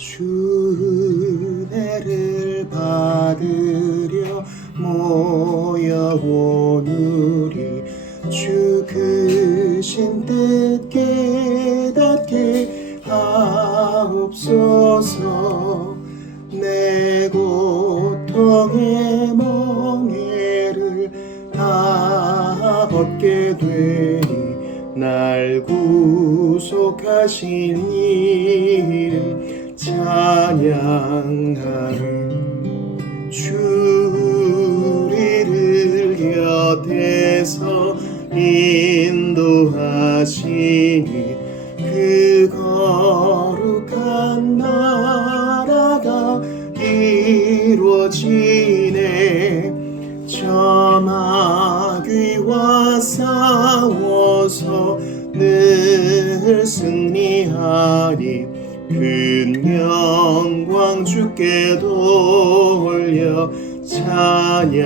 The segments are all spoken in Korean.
주 은혜를 받으려 모여오누리. 주 크신 뜻 깨닫게 하옵소서. 내 고통의 멍에를 다 벗게 되니 날 구속하신 이름 찬양하리. 주 우리를 곁에서 인도하시니 그 거룩한 나라가 이루어지네. 저 마귀와 싸워서 늘 승리하니 큰 영광 주께 돌려 찬양하리.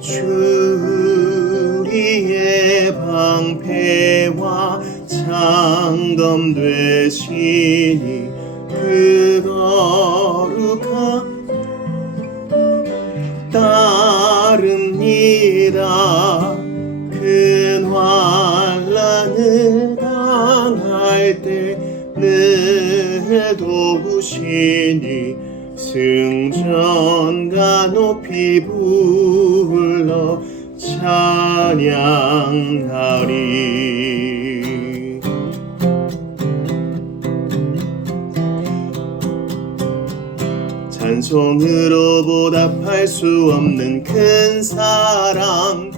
주 우리의 방패와 창검 되시니 그 거룩한 따릅니다. 큰 환난을 당할 때 늘 도우시니 승전가 높이 불러 찬양하리. 찬송으로 보답할 수 없는 큰 사랑,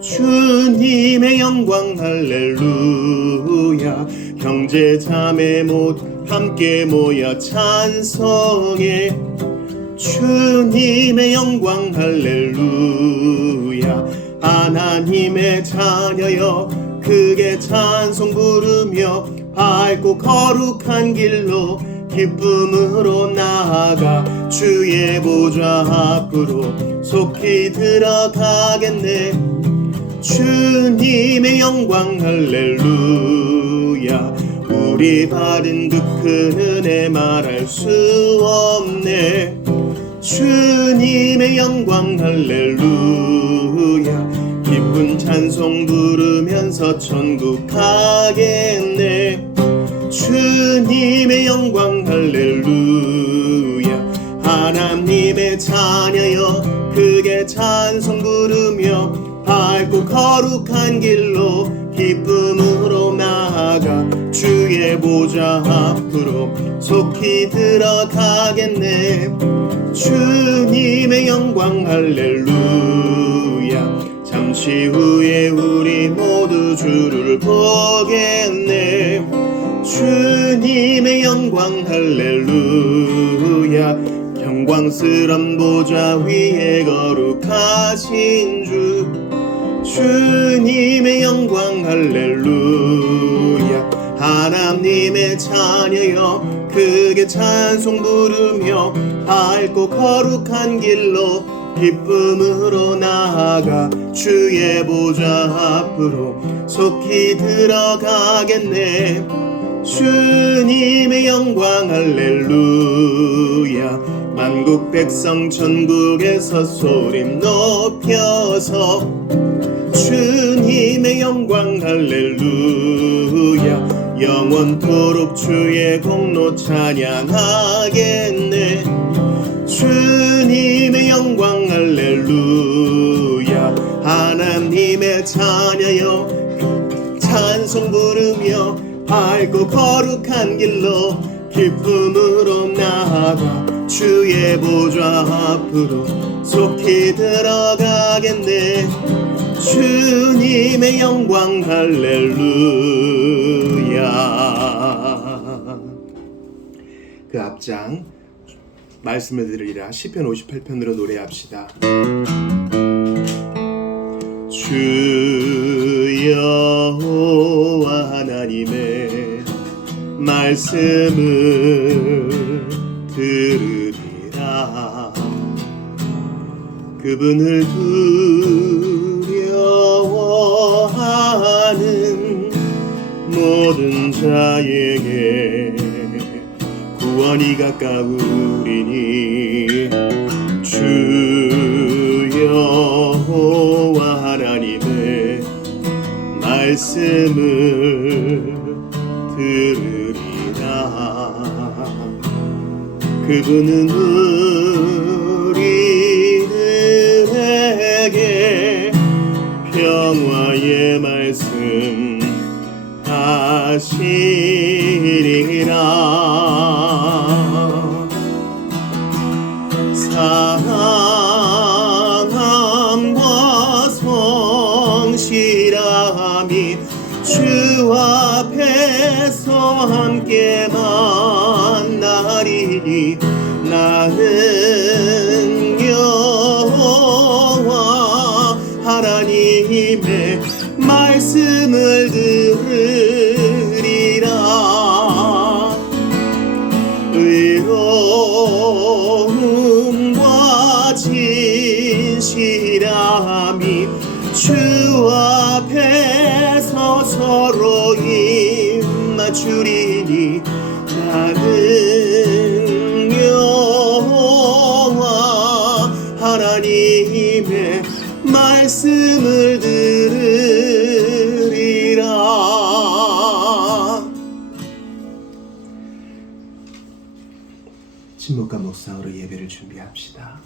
주님의 영광 할렐루야. 형제 자매 못 함께 모여 찬송해. 주님의 영광 할렐루야. 하나님의 자녀여 크게 찬송 부르며 밝고 거룩한 길로 기쁨으로 나아가 주의 보좌 앞으로 속히 들어가겠네. 주님의 영광 할렐루야. 우리 받은 그 큰 은혜 말할 수 없네. 주님의 영광 할렐루야. 기쁜 찬송 부르면서 천국 가겠네. 주님의 영광 할렐루야. 하나님의 자녀여 크게 찬송 부르며 밝고 거룩한 길로 기쁨으로 나아가 주의 보좌 앞으로 속히 들어가겠네. 주님의 영광 할렐루야. 잠시 후에 우리 모두 주를 보겠네. 주님의 영광 할렐루야. 영광스런 보좌 위에 거룩하신 주. 주님의 영광 할렐루야. 하나님의 자녀여 크게 찬송 부르며 밝고 거룩한 길로 기쁨으로 나아가 주의 보좌 앞으로 속히 들어가겠네. 주님의 영광 할렐루야. 만국 백성 천국에서 소림 높여서 주님의 영광 할렐루야. 영원토록 주의 공로 찬양하겠네. 주님의 영광 할렐루야. 하나님의 자녀여 찬송 부르며 밝고 거룩한 길로 기쁨으로 나아가 주의 보좌 앞으로 속히 들어가겠네. 주님의 영광 할렐루야. 그 앞장 말씀을 드리리라. 시편 58편으로 노래합시다. 주 여호와 하나님의 말씀을 들으리라. 그분을 두려워하는 모든 자에게 구원이 가까우리니 주 여호와 하나님의 말씀을 들으리라. 그분은 우리들에게 평화의 말씀 하시리라. 사랑함과 성실함이 주 앞에서 함께 만나리니 나는 여호와 하나님의 말씀을 들으리라. 의로움과 진실함이 주 앞에서 서로 입맞추리니 나는 여호와 하나님의 말씀을 들으리라. 침묵과 묵상으로 예배를 준비합시다.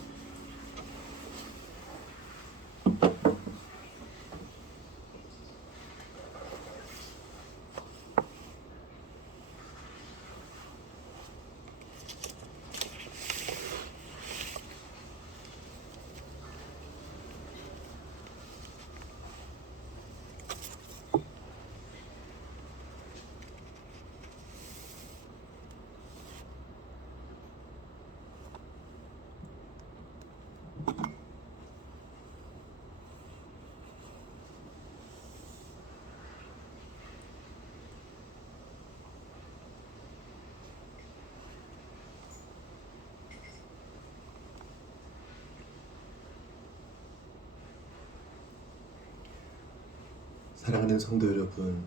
사랑하는 성도 여러분,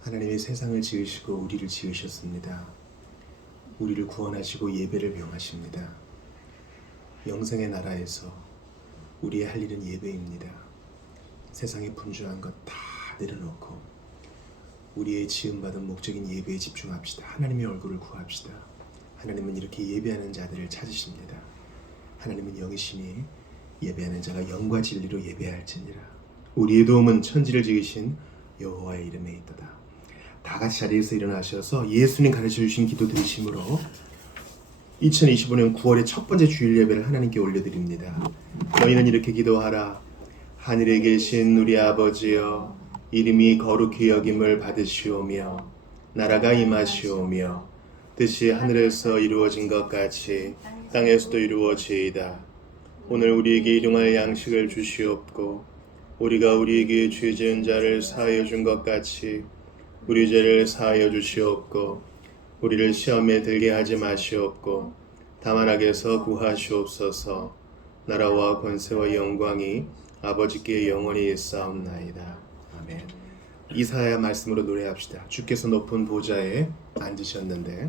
하나님이 세상을 지으시고 우리를 지으셨습니다. 우리를 구원하시고 예배를 명하십니다. 영생의 나라에서 우리의 할 일은 예배입니다. 세상의 분주한 것 다 내려놓고 우리의 지음받은 목적인 예배에 집중합시다. 하나님의 얼굴을 구합시다. 하나님은 이렇게 예배하는 자들을 찾으십니다. 하나님은 영이시니 예배하는 자가 영과 진리로 예배할지니라. 우리의 도움은 천지를 지으신 여호와의 이름에 있도다. 다 같이 자리에서 일어나셔서 예수님 가르쳐 주신 기도 드리심으로 2025년 9월의 첫 번째 주일 예배를 하나님께 올려드립니다. 너희는 이렇게 기도하라. 하늘에 계신 우리 아버지여, 이름이 거룩히 여김을 받으시오며 나라가 임하시오며 뜻이 하늘에서 이루어진 것 같이 땅에서도 이루어지이다. 오늘 우리에게 일용할 양식을 주시옵고 우리가 우리에게 죄 지은 자를 사하여 준 것 같이 우리 죄를 사하여 주시옵고 우리를 시험에 들게 하지 마시옵고 다만 악에서 구하시옵소서. 나라와 권세와 영광이 아버지께 영원히 있사옵나이다. 아멘. 이사야 말씀으로 노래합시다. 주께서 높은 보좌에 앉으셨는데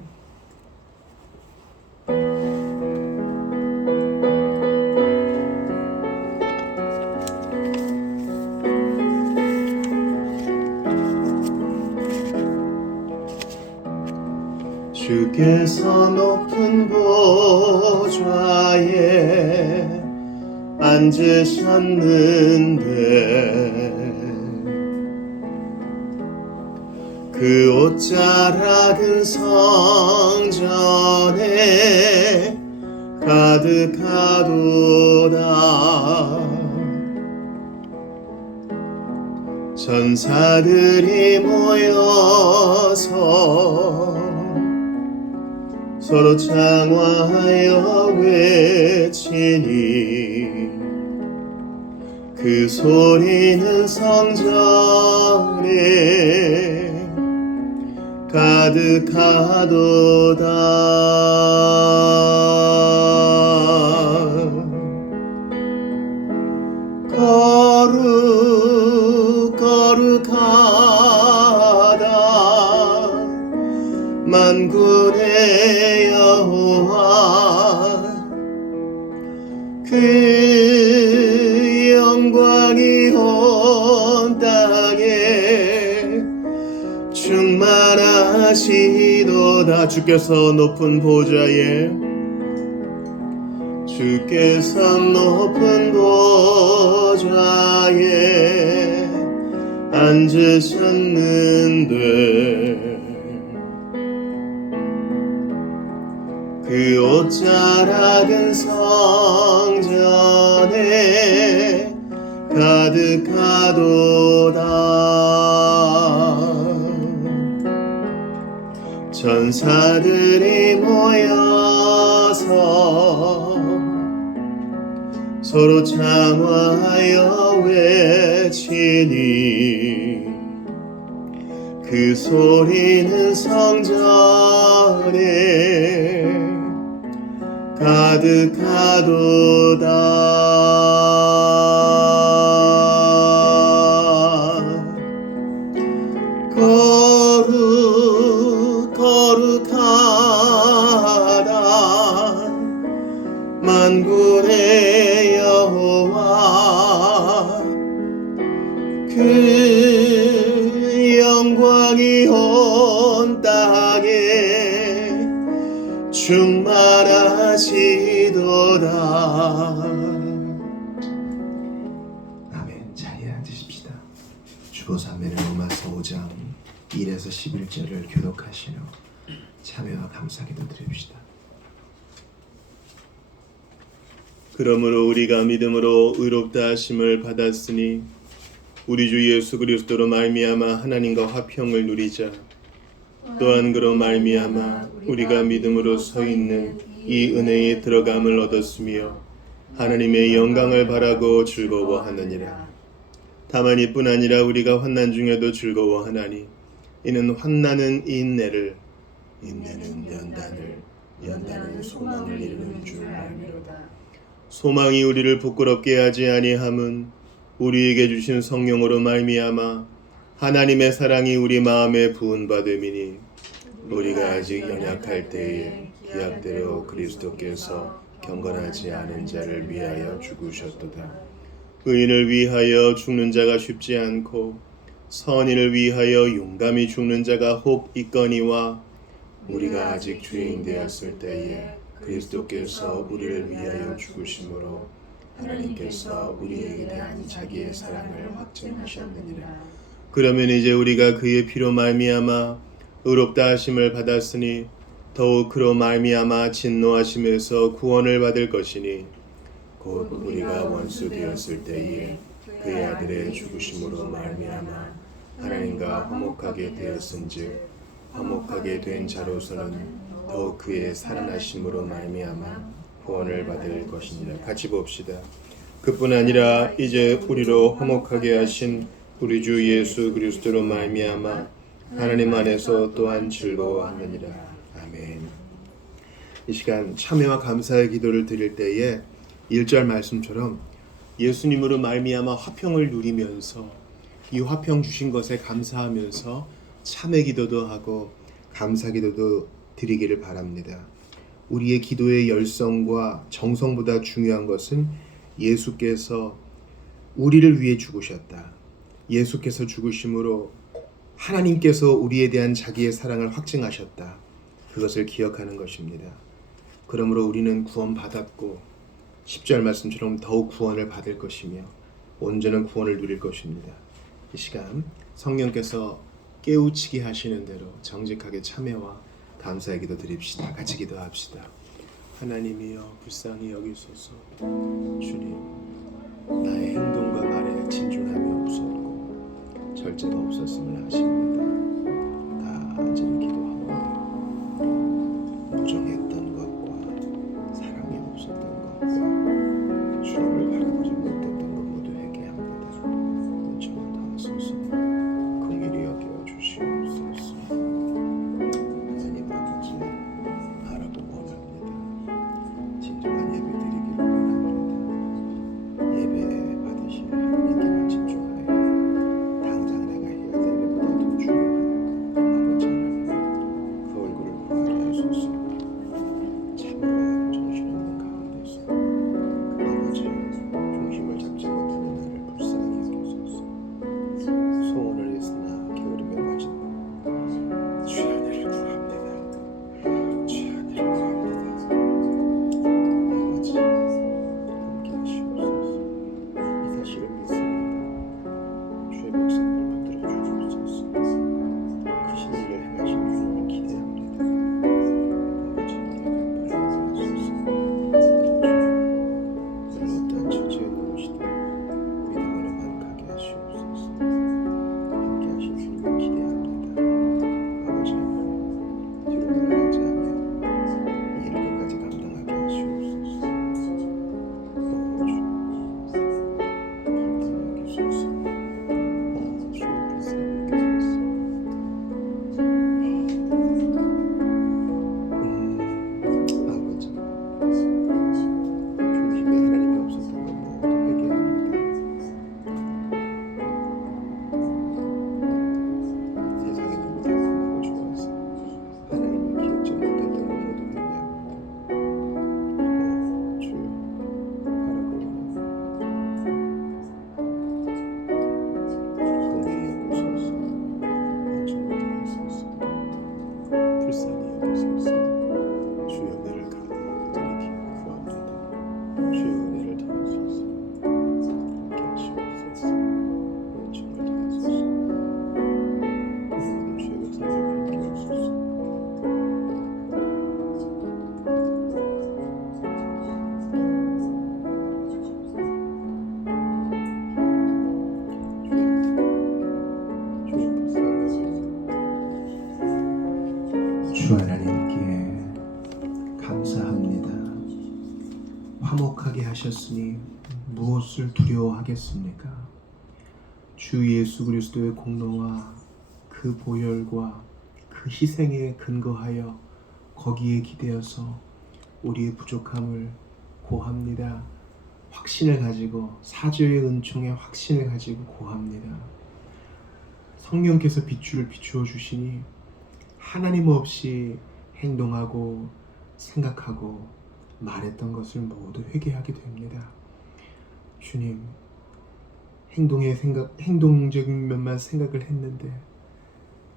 주께서 높은 보좌에 앉으셨는데 그 옷자락은 성전에 가득하도다. 천사들이 모여서 서로 창화하여 외치니 그 소리는 성전에 가득하도다. 거룩하다 만군의 여호와 그 영광이 온 땅에 충만하시도다. 주께서 높은 보좌에 앉으셨는데 그 옷자락은 성전에 가득하도다. 천사들이 모여서 서로 장화하여 외치니 그 소리는 성전에 가득하도다. 거룩하다 만군의 여호와 그 영광이 온 땅에 충만하시도다. 아멘. 자리에 앉으십시다. 주보사면의 로마서 5장 1에서 11절을 교독하시며 참여와 감사기도 드립시다. 그러므로 우리가 믿음으로 의롭다 하심을 받았으니 우리 주 예수 그리스도로 말미암아 하나님과 화평을 누리자. 또한 그로 말미암아 우리가 믿음으로 서 있는 이 은혜에 들어감을 얻었으며 하나님의 영광을 바라고 즐거워하느니라. 다만 이뿐 아니라 우리가 환난 중에도 즐거워하나니 이는 환난은 인내를, 인내는 연단을, 연단은 소망을 이루는 줄 알미로다. 소망이 우리를 부끄럽게 하지 아니함은 우리에게 주신 성령으로 말미암아 하나님의 사랑이 우리 마음에 부은바됨이니 우리가 아직 연약할 때에 기약대로 그리스도께서 경건하지 않은 자를 위하여 죽으셨도다. 의인을 위하여 죽는 자가 쉽지 않고 선인을 위하여 용감히 죽는 자가 혹 있거니와 우리가 아직 죄인 되었을 때에 그리스도께서 우리를 위하여 죽으심으로 하나님께서 우리에게 대한 자기의 사랑을 확증하셨느니라. 그러면 이제 우리가 그의 피로 말미암아 의롭다 하심을 받았으니 더욱 그로 말미암아 진노하심에서 구원을 받을 것이니 곧 우리가 원수 되었을 때에 그의 아들의 죽으심으로 말미암아 하나님과 화목하게 되었은즉 화목하게 된 자로서는 더욱 그의 살아나심으로 말미암아 구원을 받을 것이니라. 같이 봅시다. 그뿐 아니라 이제 우리로 화목하게 하신 우리 주 예수 그리스도로 말미암아 하나님 안에서 또한 즐거워하느니라. 아멘. 이 시간 참회와 감사의 기도를 드릴 때에 1절 말씀처럼 예수님으로 말미암아 화평을 누리면서 이 화평 주신 것에 감사하면서 참회 기도도 하고 감사 기도도 드리기를 바랍니다. 우리의 기도의 열성과 정성보다 중요한 것은 예수께서 우리를 위해 죽으셨다. 예수께서 죽으심으로 하나님께서 우리에 대한 자기의 사랑을 확증하셨다. 그것을 기억하는 것입니다. 그러므로 우리는 구원받았고 10절 말씀처럼 더욱 구원을 받을 것이며 온전한 구원을 누릴 것입니다. 이 시간 성령께서 깨우치게 하시는 대로 정직하게 참회와 감사의 기도 드립시다. 같이 기도합시다. 하나님이여 불쌍히 여기소서. 주님, 나의 행동과 말에 진중함이 없었고 절제가 없었음을 아십니다. 다 간절히 기도하오니 무정했던 것과 사랑이 없었던 것과 주님을 바라보지 못했던 것 모두 회개합니다. 은총을 더하소서. 긍휼히 여겨 주시옵소서. 하나님 아버지 바라보고 원합니다. 진정한 예배 드리기를 원합니다. 예배 받으실 하나님께만 집중하여 당장 내가 해야 될 일보다 더 주옵소서. 참으로 정신없는 가운데서 아버지 중심을 잡지 못하는 나를 불쌍히 여기소서. 소원을 했으나 게으름에 빠진 주여 나를 구합니다. 주여 나를 구합니다. 아버지 함께 하시옵소서. 이 사실을 믿습니다. 주의 백성들 붙들어 주옵소서. 크신 일을 행하신 주님을 기대합니다. 아버지 우리의 갈 바를 인도하소서. 늘 어떠한 처지에 놓으시든 우리 영혼을 만족하게 하시옵소서. 함께 하신 주님을 기대합니다. 아버지 하나님 뒤로 물러나지 않으며 이 일을 끝까지 감당하게 하시옵소서. 주 불쌍히 여기소서. 주의 불쌍히 여기소서. 아버지 중심에 하나님이 없었던 건 모두 회개합니다. 세상이 너무 달콤하고 좋아서 하나님을 기억지 못했던 건 모두 회개합니다. 주여 바라보는 긍휼히 여기소서. 원정을 다하소서. 불쌍히 여기소서. 주의 은혜를 간절히 구합니다. 주의 은혜를 더하소서. 함께 하시옵소서. 원정을 다하소서. 모든 주의 백성들과 함께 하소서. 주 하나님께 감사합니다. 화목하게 하셨으니 무엇을 두려워하겠습니까? 주 예수 그리스도의 공로와 그 보혈과 그 희생에 근거하여 거기에 기대어서 우리의 부족함을 고합니다. 확신을 가지고 사죄의 은총의 확신을 가지고 고합니다. 성령께서 빗줄을 비추어 주시니 하나님 없이 행동하고 생각하고 말했던 것을 모두 회개하게 됩니다. 주님, 행동적인 면만 생각을 했는데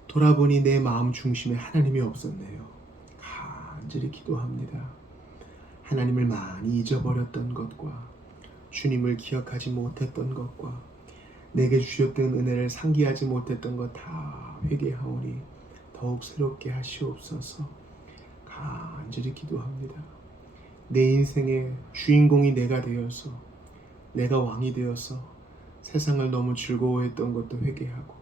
돌아보니 내 마음 중심에 하나님이 없었네요. 간절히 기도합니다. 하나님을 많이 잊어버렸던 것과 주님을 기억하지 못했던 것과 내게 주셨던 은혜를 상기하지 못했던 것 다 회개하오니 더욱 새롭게 하시옵소서. 간절히 기도합니다. 내 인생의 주인공이 내가 되어서 내가 왕이 되어서 세상을 너무 즐거워했던 것도 회개하고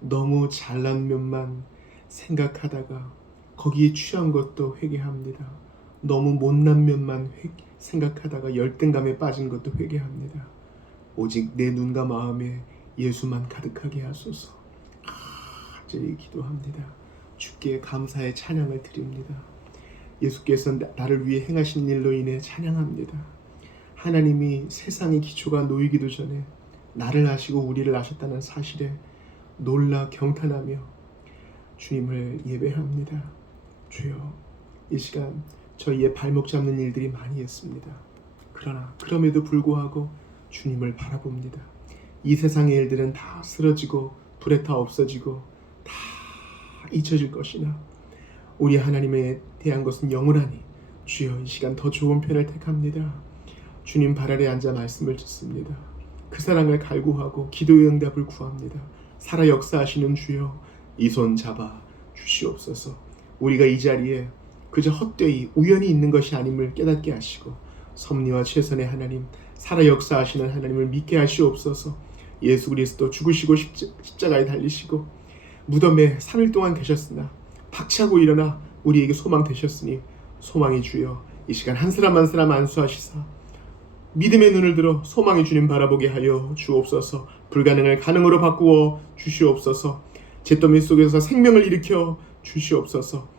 너무 잘난 면만 생각하다가 거기에 취한 것도 회개합니다. 너무 못난 면만 생각하다가 열등감에 빠진 것도 회개합니다. 오직 내 눈과 마음에 예수만 가득하게 하소서. 간절히 기도합니다. 주께 감사의 찬양을 드립니다. 예수께서 나를 위해 행하신 일로 인해 찬양합니다. 하나님이 세상의 기초가 놓이기도 전에 나를 아시고 우리를 아셨다는 사실에 놀라 경탄하며 주님을 예배합니다. 주여, 이 시간 저희의 발목 잡는 일들이 많이 있습니다. 그러나 그럼에도 불구하고 주님을 바라봅니다. 이 세상의 일들은 다 쓰러지고 불에 타 없어지고 다 잊혀질 것이나 우리 하나님에 대한 것은 영원하니 주여, 이 시간 더 좋은 편을 택합니다. 주님 발 아래 앉아 말씀을 듣습니다. 그 사랑을 갈구하고 기도의 응답을 구합니다. 살아 역사하시는 주여, 이 손 잡아 주시옵소서. 우리가 이 자리에 그저 헛되이 우연히 있는 것이 아님을 깨닫게 하시고 섭리와 최선의 하나님, 살아 역사하시는 하나님을 믿게 하시옵소서. 예수 그리스도 죽으시고 십자가에 달리시고 무덤에 3일 동안 계셨으나 박차고 일어나 우리에게 소망 되셨으니 소망의 주여, 이 시간 한 사람 한 사람 안수하시사 믿음의 눈을 들어 소망의 주님 바라보게 하여 주옵소서. 불가능을 가능으로 바꾸어 주시옵소서. 잿더미 속에서 생명을 일으켜 주시옵소서.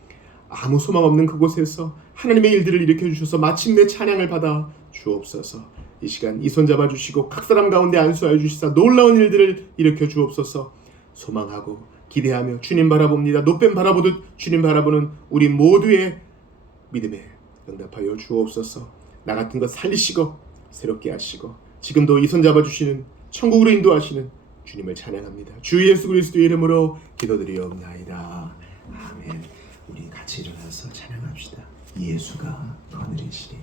아무 소망 없는 그곳에서 하나님의 일들을 일으켜 주셔서 마침내 찬양을 받아 주옵소서. 이 시간 이 손 잡아 주시고 각 사람 가운데 안수하여 주시사 놀라운 일들을 일으켜 주옵소서. 소망하고 기대하며 주님 바라봅니다. 노뱀 바라보듯 주님 바라보는 우리 모두의 믿음에 응답하여 주옵소서. 나 같은 것 살리시고 새롭게 하시고 지금도 이 손 잡아주시는 천국으로 인도하시는 주님을 찬양합니다. 주 예수 그리스도의 이름으로 기도드리옵나이다. 아멘. 우리 같이 일어나서 찬양합시다. 예수가 하늘이시니.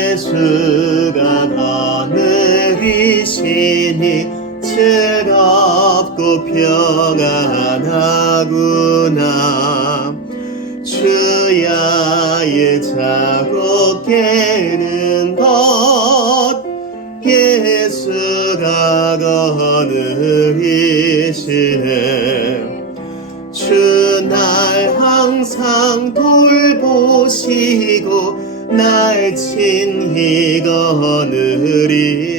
예수가 하늘이시니 즐겁고 평안하구나. 주야의 자고 깨는 것 예수가 거느리시네. 주 날 항상 돌보시고 날 친히 거느리시네.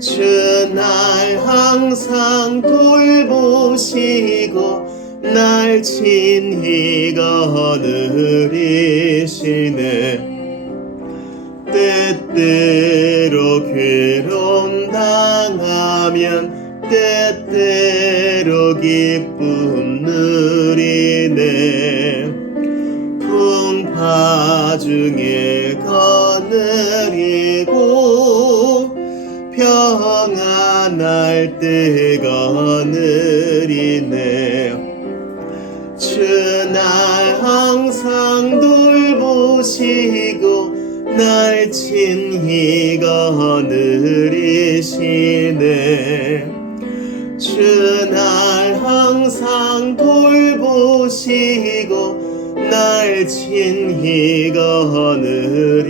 주 날 항상 돌보시고 날 친히 거느리시네. 때때로 괴로움 당하면 때때로 기쁨 누리네. 풍파 중에 거느리고 평안할 때 거느리네. 주 날 항상 돌보시고 날 친히 거느리시네. 주 날 항상 돌보시고 날 친히 거느리시네.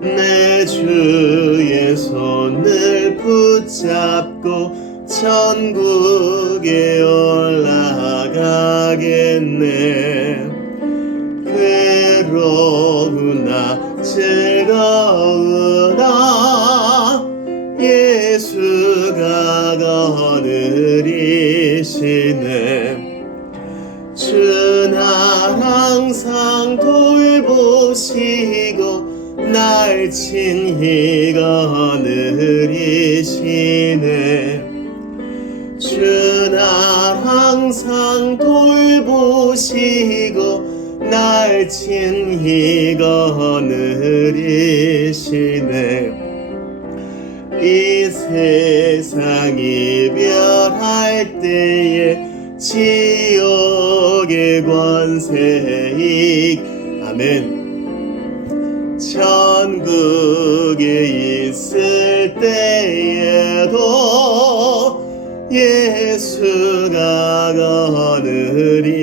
내 주의 손을 붙잡고 천국에 올라가겠네. 괴로우나 즐거우나 예수가 거느리시네. 주 날 항상 돌보시고 날 친히 거느리시네. 주 날 항상 돌보시고 날 친히 거느리시네. 이 세상 이별할 때에 지옥의 권세익 아멘. 천국에 있을 때에도 예수가 거느리시네.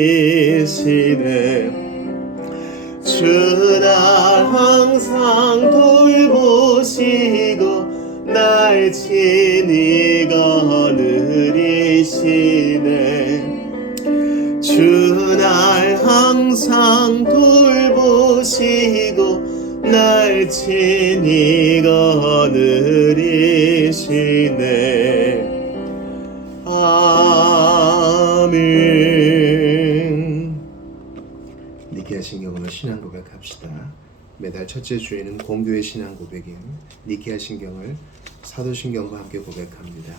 주 날 항상 돌보시고 날 친히 거느리시네. 주 날 항상 돌보시고 날 친히 거느리시네. 아멘. 니케아신경으로 신앙 고백합시다. 매달 첫째 주에는 공교의 신앙 고백인 니케아신경을 사도신경과 함께 고백합니다.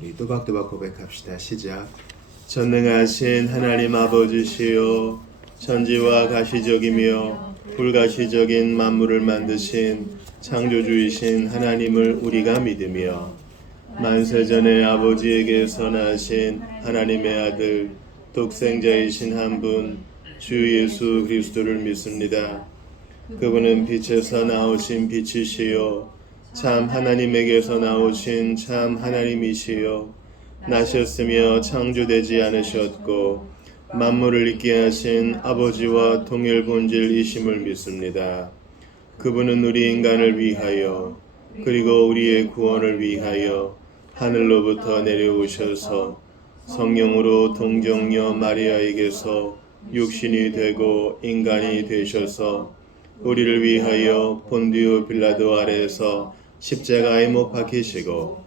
우리 또박또박 고백합시다. 시작. 전능하신 하나님 아버지시여, 천지와 가시적이며 불가시적인 만물을 만드신 창조주이신 하나님을 우리가 믿으며 만세전에 아버지에게서 나신 하나님의 아들 독생자이신 한 분 주 예수 그리스도를 믿습니다. 그분은 빛에서 나오신 빛이시요 참 하나님에게서 나오신 참 하나님이시요 나셨으며 창조되지 않으셨고 만물을 있게 하신 아버지와 동일 본질이심을 믿습니다. 그분은 우리 인간을 위하여 그리고 우리의 구원을 위하여 하늘로부터 내려오셔서 성령으로 동정녀 마리아에게서 육신이 되고 인간이 되셔서 우리를 위하여 본디오 빌라도 아래에서 십자가에 못 박히시고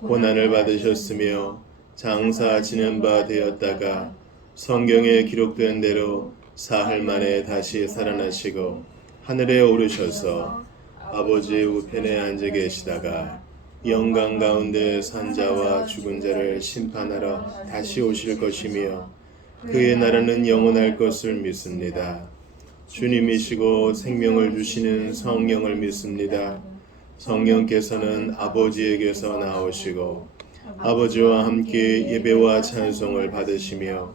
고난을 받으셨으며 장사 지낸 바 되었다가 성경에 기록된 대로 사흘 만에 다시 살아나시고 하늘에 오르셔서 아버지의 우편에 앉아 계시다가 영광 가운데 산 자와 죽은 자를 심판하러 다시 오실 것이며 그의 나라는 영원할 것을 믿습니다. 주님이시고 생명을 주시는 성령을 믿습니다. 성령께서는 아버지에게서 나오시고 아버지와 함께 예배와 찬송을 받으시며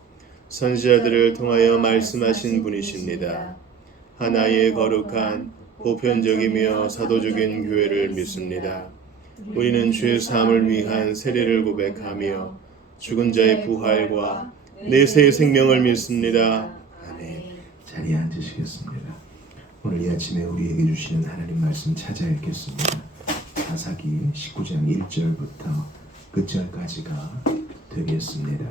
선지자들을 통하여 말씀하신 분이십니다. 하나의 거룩한 보편적이며 사도적인 교회를 믿습니다. 우리는 죄 사함을 위한 세례를 고백하며 죽은 자의 부활과 내세의 생명을 믿습니다. 아멘. 자리에 앉으시겠습니다. 오늘 이 아침에 우리에게 주시는 하나님 말씀 찾아 읽겠습니다. 사사기 19장 1절부터 끝절까지가 되겠습니다.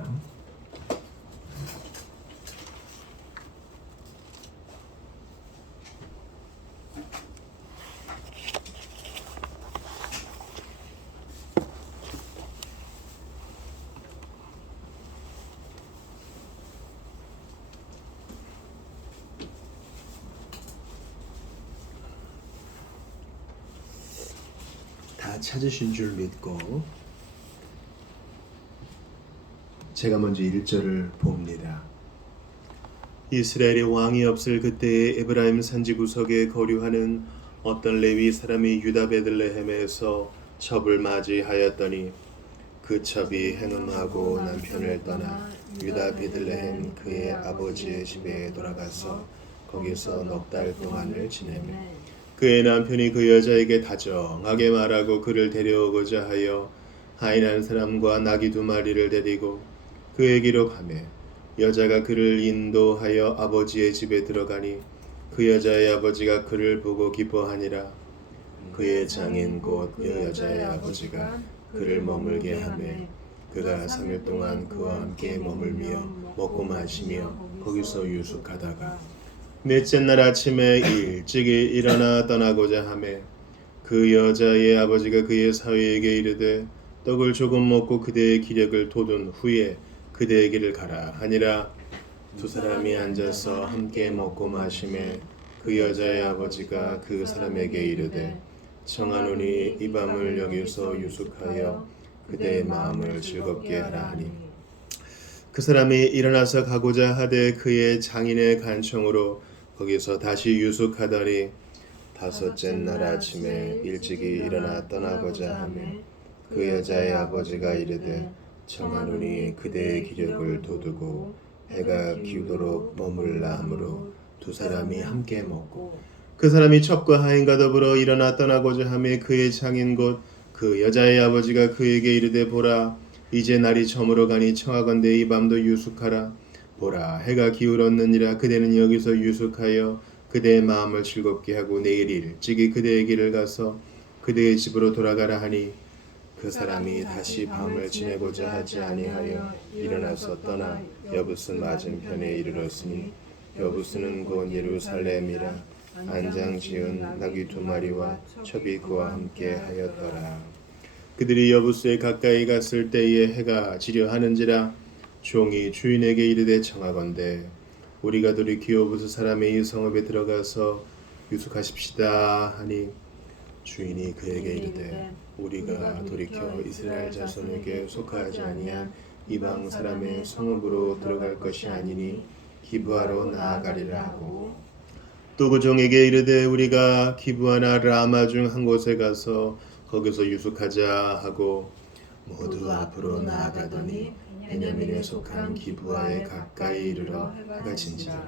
다 찾으신 줄 믿고 제가 먼저 1절을 봅니다. 이스라엘의 왕이 없을 그때에 에브라임 산지 구석에 거류하는 어떤 레위 사람이 유다 베들레헴에서 첩을 맞이하였더니 그 첩이 행음하고 남편을 떠나 유다 베들레헴 그의 아버지의 집에 돌아가서 거기서 넉 달 동안을 지내며 그의 남편이 그 여자에게 다정하게 말하고 그를 데려오고자 하여 하인한 사람과 나귀 2마리를 데리고 그에게로 가매 여자가 그를 인도하여 아버지의 집에 들어가니 그 여자의 아버지가 그를 보고 기뻐하니라. 그의 장인 곧 여자의 아버지가 그를 머물게 하매 그가 3일 동안 그와 함께 머물며 먹고 마시며 거기서 유숙하다가 넷째 날 아침에 일찍이 일어나 떠나고자 하매 그 여자의 아버지가 그의 사위에게 이르되 떡을 조금 먹고 그대의 기력을 돋운 후에 그대에게를 가라 하니라. 2사람이 앉아서 함께 먹고 마시매 그 여자의 아버지가 그 사람에게 이르되 청하노니 이 밤을 여기서 유숙하여 그대의 마음을 즐겁게 하라 하니 그 사람이 일어나서 가고자 하되 그의 장인의 간청으로 거기서 다시 유숙하더니 5째 날 아침에 일찍이 일어나 떠나고자 하며 그 여자의 아버지가 이르되 청하노니 그대의 기력을 돋우고 해가 기우도록 머물라 하므로 2사람이 함께 먹고 그 사람이 첩과 하인과 더불어 일어나 떠나고자 하며 그의 장인 곧 그 여자의 아버지가 그에게 이르되 보라 이제 날이 저물어 가니 청하건대 이 밤도 유숙하라. 보라 해가 기울었느니라. 그대는 여기서 유숙하여 그대의 마음을 즐겁게 하고 내일 일찍이 그대의 길을 가서 그대의 집으로 돌아가라 하니 그 사람이 다시 밤을 지내고자 하지 아니하여 일어나서 떠나 여부스 맞은편에 이르렀으니 여부스는 곧 예루살렘이라. 안장 지은 나귀 2마리와 첩이 그와 함께 하였더라. 그들이 여부스에 가까이 갔을 때에 해가 지려 하는지라. 종이 주인에게 이르되 청하건대 우리가 돌이켜 여부스 사람의 이 성읍에 들어가서 유숙하십시다 하니 주인이 그에게 이르되 우리가 돌이켜 이스라엘 자손에게 속하지 아니한 이방 사람의 성읍으로 들어갈 것이 아니니 기브아로 나아가리라 하고 또 그 종에게 이르되 우리가 기브아나 라마 중 한 곳에 가서 거기서 유숙하자 하고 모두 앞으로 나아가더니 베냐민에 속한 기브아에 가까이 이르러 해가 진지라.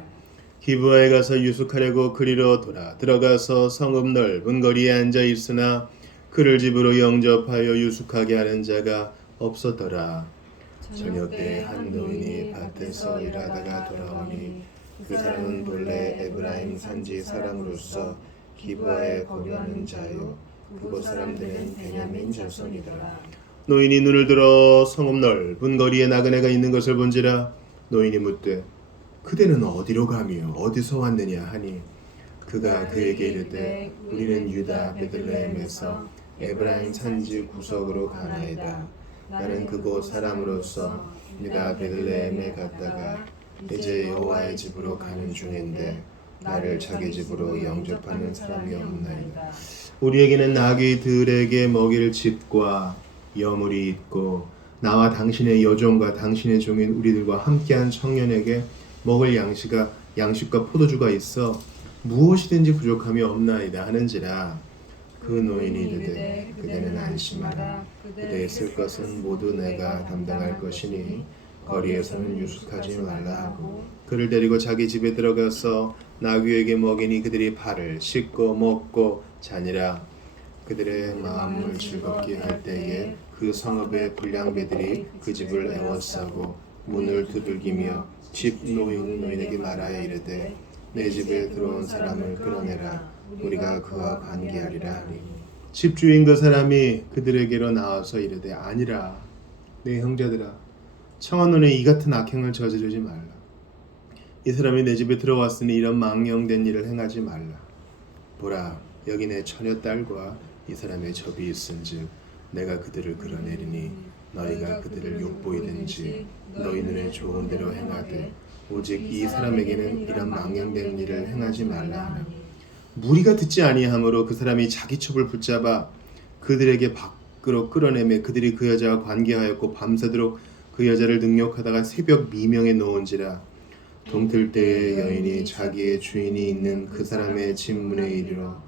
기브아에 가서 유숙하려고 그리로 돌아 들어가서 성읍 넓은 거리에 앉아 있으나 그를 집으로 영접하여 유숙하게 하는 자가 없었더라. 저녁 때 한 노인이 밭에서 일하다가 돌아오니 그 사람은 본래 에브라임 산지 사람으로서 기브아에 거주하는 자요 그곳 사람들은 베냐민 자손이더라. 노인이 눈을 들어 성읍 넓은 거리에 나그네가 있는 것을 본지라. 노인이 묻되 그대는 어디로 가며 어디서 왔느냐 하니 그가 그에게 이르되 우리는 유다 베들레헴에서 에브라임 산지 구석으로 가나이다. 나는 그곳 사람으로서 네가 베들레헴에 갔다가 이제 여호와의 집으로 가는 중인데 나를 자기 집으로 영접하는 사람이 없나이다. 우리에게는 나귀들에게 먹일 집과 여물이 있고 나와 당신의 여종과 당신의 종인 우리들과 함께한 청년에게 먹을 양식과 포도주가 있어 무엇이든지 부족함이 없나이다 하는지라. 그 노인이 이르되 그대는 안심하라. 그대의 쓸 것은 모두 내가 담당할 것이니 거리에서는 유숙하지 말라 하고 그를 데리고 자기 집에 들어가서 나귀에게 먹이니 그들이 발을 씻고 먹고 자니라. 그들의 마음을 즐겁게 할 때에 그 성읍의 불량배들이 그 집을 애워싸고 문을 두들기며 집 노인에게 말하여 이르되 내 집에 들어온 사람을 끌어내라. 우리가 그와 관계하리라 하니 집주인 그 사람이 그들에게로 나와서 이르되 아니라 내 형제들아 청하노니 이 같은 악행을 저지르지 말라. 이 사람이 내 집에 들어왔으니 이런 망령된 일을 행하지 말라. 보라 여기 내 처녀 딸과 이 사람의 접이 있은즉 내가 그들을 끌어내리니 너희가 그들을 욕보이든지 너희 눈에 좋은 대로 행하되 오직 이 사람에게는 이런 망령된 일을 행하지 말라 하나. 무리가 듣지 아니하므로 그 사람이 자기 첩을 붙잡아 그들에게 밖으로 끌어내매 그들이 그 여자와 관계하였고 밤새도록 그 여자를 능욕하다가 새벽 미명에 놓은지라. 동틀 때에 여인이 자기의 주인이 있는 그 사람의 집 문에 이르러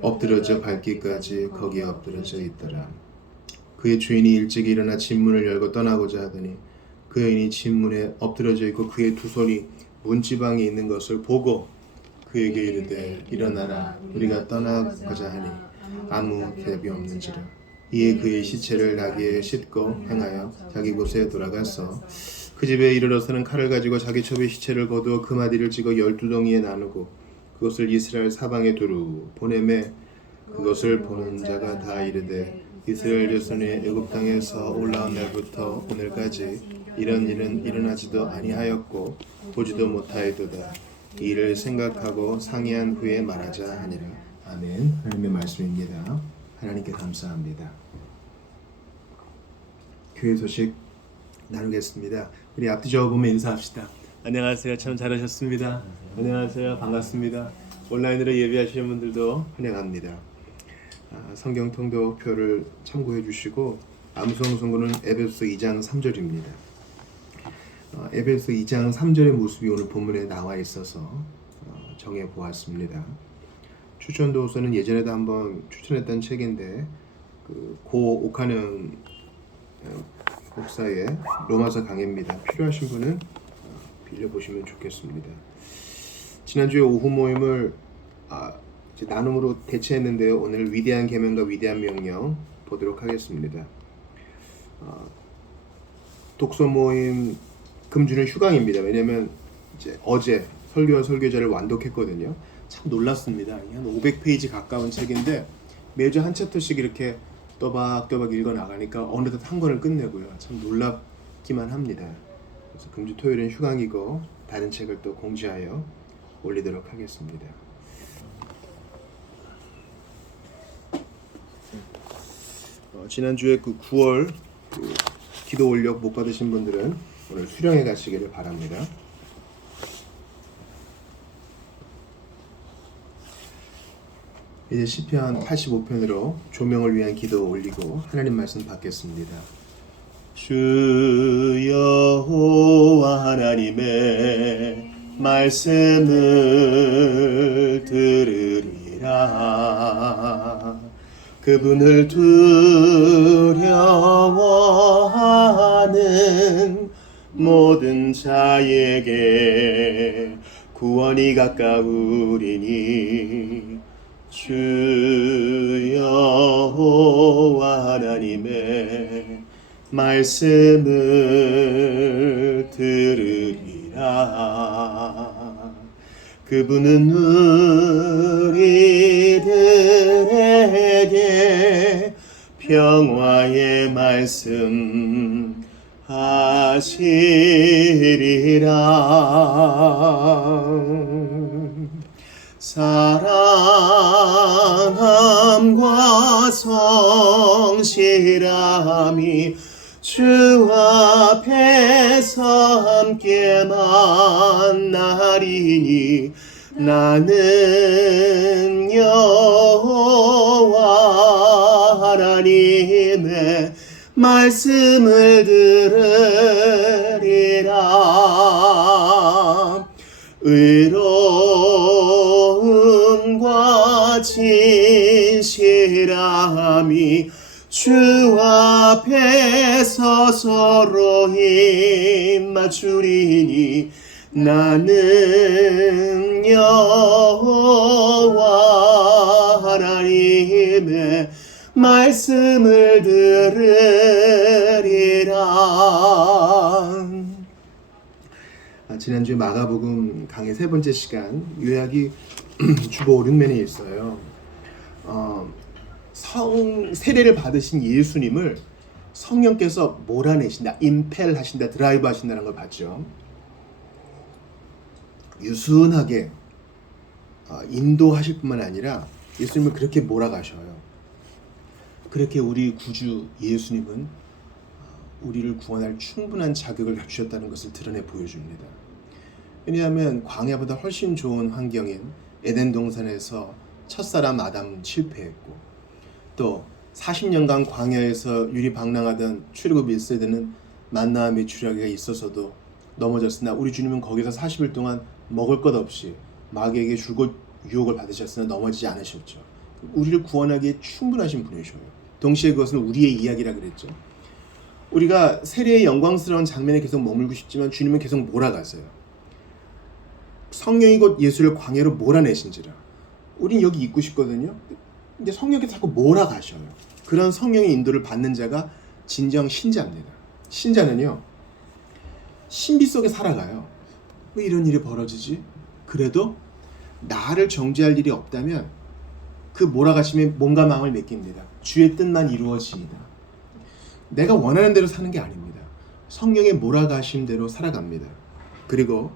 엎드러져 밟기까지 거기에 엎드러져 있더라. 그의 주인이 일찍 일어나 집 문을 열고 떠나고자 하더니 그 여인이 집 문에 엎드러져 있고 그의 두 손이 문지방에 있는 것을 보고 그에게 이르되 일어나라 우리가 떠나가자 하니 아무 대답이 없는지라. 이에 그의 시체를 나귀에 싣고 행하여 자기 곳에 돌아가서 그 집에 이르러서는 칼을 가지고 자기 첩의 시체를 거두어 그 마디를 찍어 12덩이에 나누고 그것을 이스라엘 사방에 두루 보내매 그것을 보는 자가 다 이르되 이스라엘 자손이 애굽 땅에서 올라온 날부터 오늘까지 이런 일은 일어나지도 아니하였고 보지도 못하였도다. 이 일을 생각하고 상의한 후에 말하자 하니라. 아멘. 하나님의 말씀입니다. 하나님께 감사합니다. 교회 소식 나누겠습니다. 우리 앞뒤 적어보면 인사합시다. 안녕하세요. 참 잘하셨습니다. 안녕하세요. 반갑습니다. 온라인으로 예배하시는 분들도 환영합니다. 성경 통독표를 참고해 주시고 암송 선고는 에베소 2장 3절입니다. 에베소 2장 3절의 모습이 오늘 본문에 나와 있어서 정해 보았습니다. 추천도서는 예전에도 한번 추천했던 책인데 고 옥하는 목사의 로마서 강해입니다. 필요하신 분은 빌려보시면 좋겠습니다. 지난주에 오후 모임을 이제 나눔으로 대체했는데요. 오늘 위대한 계명과 위대한 명령 보도록 하겠습니다. 독서 모임 금주는 휴강입니다. 왜냐면 이제 어제 설교와 설교자를 완독했거든요. 참 놀랐습니다. 한 500페이지 가까운 책인데 매주 한 챕터씩 이렇게 또박또박 읽어 나가니까 어느덧 한 권을 끝내고요. 참 놀랍기만 합니다. 그래서 금주 토요일은 휴강이고 다른 책을 또 공지하여 올리도록 하겠습니다. 지난주에 9월 기도 올력 못 받으신 분들은 오늘 수령해 가시기를 바랍니다. 이제 시편 85편으로 조명을 위한 기도 올리고 하나님 말씀 받겠습니다. 주 여호와 하나님의 말씀을 들으리라. 그분을 두려워하는 모든 자에게 구원이 가까우리니 주 여호와 하나님의 말씀을 들으리라. 그분은 우리들에게 평화의 말씀 하시리라. 사랑함과 성실함이 주 앞에서 함께 만나리니 나는 여호와 하나님의 말씀을 들으리라. 의로움과 진실함이 주 앞에서 서로 입맞추리니 나는 여호와 하나님의 말씀을 들으리라. 지난주에 마가복음 강의 세 번째 시간 요약이 주보 오른면에 있어요. 세례를 받으신 예수님을 성령께서 몰아내신다, 임펠 하신다, 드라이브 하신다는 걸 봤죠. 유순하게 인도하실 뿐만 아니라 예수님을 그렇게 몰아가셔요. 그렇게 우리 구주 예수님은 우리를 구원할 충분한 자격을 갖추셨다는 것을 드러내 보여줍니다. 왜냐하면 광야보다 훨씬 좋은 환경인 에덴 동산에서 첫사람 아담은 실패했고, 또 40년간 광야에서 유리방랑하던 출애굽 1세대는 만나와 메추라기가 있어서도 넘어졌으나 우리 주님은 거기서 40일 동안 먹을 것 없이 마귀에게 줄곧 유혹을 받으셨으나 넘어지지 않으셨죠. 우리를 구원하기에 충분하신 분이셔요. 동시에 그것은 우리의 이야기라 그랬죠. 우리가 세례의 영광스러운 장면에 계속 머물고 싶지만 주님은 계속 몰아가세요. 성령이 곧 예수를 광야로 몰아내신지라. 우린 여기 있고 싶거든요. 근데 성령께서 자꾸 몰아가셔요. 그런 성령의 인도를 받는 자가 진정 신자입니다. 신자는요, 신비 속에 살아가요. 왜 이런 일이 벌어지지? 그래도 나를 정죄할 일이 없다면 그 몰아가심에 몸과 마음을 맡깁니다. 주의 뜻만 이루어지이다. 내가 원하는 대로 사는 게 아닙니다. 성령의 몰아가심 대로 살아갑니다. 그리고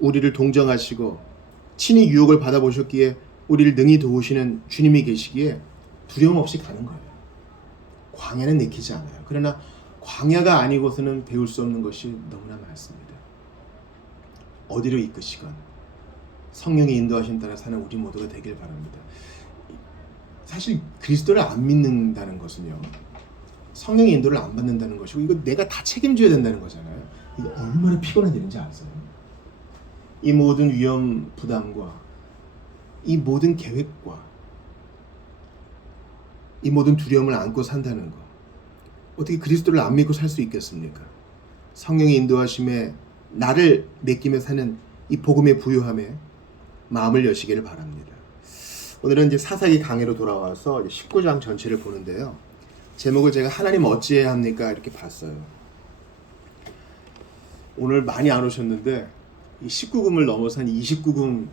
우리를 동정하시고 친히 유혹을 받아보셨기에 우리를 능히 도우시는 주님이 계시기에 두려움 없이 가는 거예요. 광야는 내키지 않아요. 그러나 광야가 아니고서는 배울 수 없는 것이 너무나 많습니다. 어디로 이끄시건 성령의 인도하심 따라 사는 우리 모두가 되길 바랍니다. 사실 그리스도를 안 믿는다는 것은요, 성령의 인도를 안 받는다는 것이고, 이거 내가 다 책임져야 된다는 거잖아요. 이거 얼마나 피곤한 일인지 아세요? 이 모든 위험 부담과 이 모든 계획과 이 모든 두려움을 안고 산다는 거, 어떻게 그리스도를 안 믿고 살 수 있겠습니까? 성령의 인도하심에 나를 맡기며 사는 이 복음의 부요함에 마음을 여시기를 바랍니다. 오늘은 이제 사사기 강해로 돌아와서 19장 전체를 보는데요. 제목을 제가 하나님 어찌해야 합니까? 이렇게 봤어요. 오늘 많이 안 오셨는데 이 19금을 넘어서 한 29금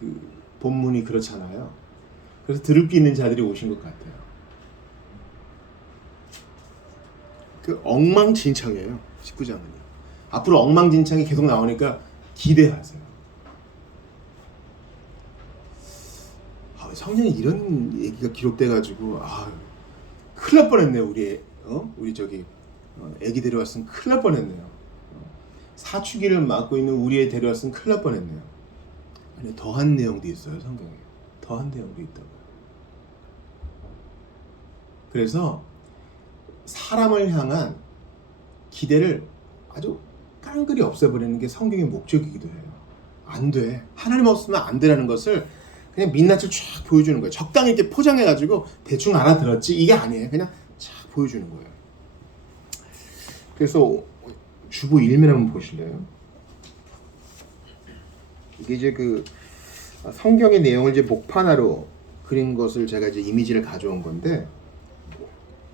그 본문이 그렇잖아요. 그래서 들을 게 있는 자들이 오신 것 같아요. 그 엉망진창이에요. 19장은. 앞으로 엉망진창이 계속 나오니까 기대하세요. 성경에 이런 얘기가 기록돼가지고 큰일 날 뻔했네요. 우리 저기 애기 데려왔으면 큰일 날 뻔했네요. 사춘기를 맡고 있는 우리 애 데려왔으면 큰일 날 뻔했네요. 아니, 더한 내용도 있어요. 성경에 더한 내용도 있다고. 그래서 사람을 향한 기대를 아주 깡그리 없애버리는 게 성경의 목적이기도 해요. 안 돼. 하나님 없으면 안 되라는 것을 그냥 민낯을 쫙 보여주는 거예요. 적당히 이렇게 포장해가지고 대충 알아들었지 이게 아니에요. 그냥 쫙 보여주는 거예요. 그래서 주보 1면 한번 보실래요? 이게 이제 그 성경의 내용을 이제 목판화로 그린 것을 제가 이제 이미지를 가져온 건데,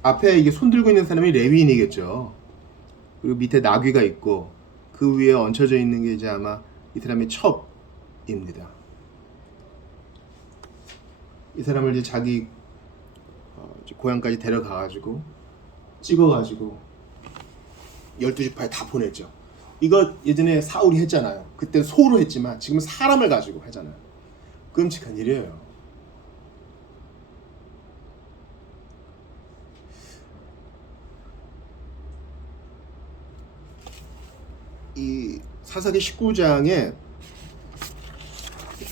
앞에 이게 손 들고 있는 사람이 레위인이겠죠. 그리고 밑에 나귀가 있고 그 위에 얹혀져 있는 게 이제 아마 이 사람의 첩입니다. 이 사람을 이제 자기 고향까지 데려가가지고 찍어가지고 12지파에 다 보냈죠. 이거 예전에 사울이 했잖아요. 그때 소로 했지만 지금은 사람을 가지고 하잖아요. 끔찍한 일이에요. 이 사사기 19장에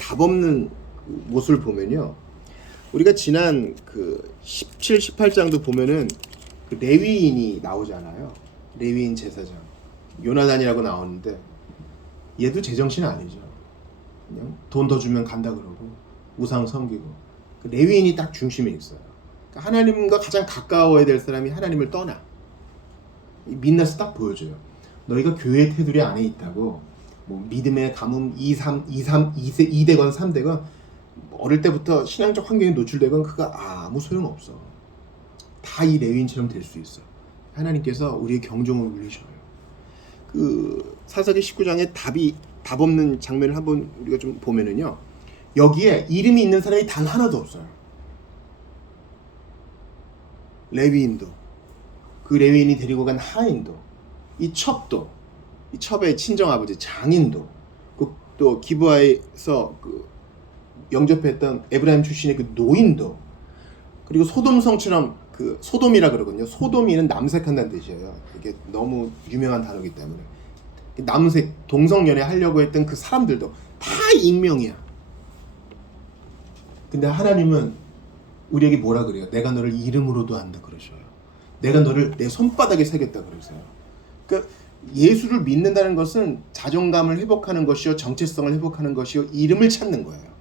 답 없는 모습을 보면요. 우리가 지난 그 17, 18장도 보면은 그 레위인이 나오잖아요. 레위인 제사장. 요나단이라고 나오는데 얘도 제정신 아니죠. 그냥 돈 더 주면 간다 그러고 우상 섬기고. 그 레위인이 딱 중심에 있어요. 그러니까 하나님과 가장 가까워야 될 사람이 하나님을 떠나. 민낯을 딱 보여줘요. 너희가 교회 테두리 안에 있다고 뭐 믿음의 가뭄 2대건 3대건 어릴 때부터 신앙적 환경에 노출되건 그거 아무 소용없어. 다 이 레위인처럼 될 수 있어. 하나님께서 우리의 경종을 울리셔요. 그 사사기 19장에 답 없는 장면을 한번 우리가 좀 보면은요. 여기에 이름이 있는 사람이 단 하나도 없어요. 레위인도, 그 레위인이 데리고 간 하인도, 이 첩도, 이 첩의 친정아버지 장인도, 또 기브아에서 그 영접했던 에브라임 출신의 그 노인도, 그리고 소돔성처럼 그 소돔이라 그러거든요. 소돔이는 남색한다는 뜻이에요. 이게 너무 유명한 단어이기 때문에 남색 동성연애 하려고 했던 그 사람들도 다 익명이야. 근데 하나님은 우리에게 뭐라 그래요? 내가 너를 이름으로도 안다 그러셔요. 내가 너를 내 손바닥에 새겼다 그러세요. 그러니까 예수를 믿는다는 것은 자존감을 회복하는 것이요, 정체성을 회복하는 것이요, 이름을 찾는 거예요.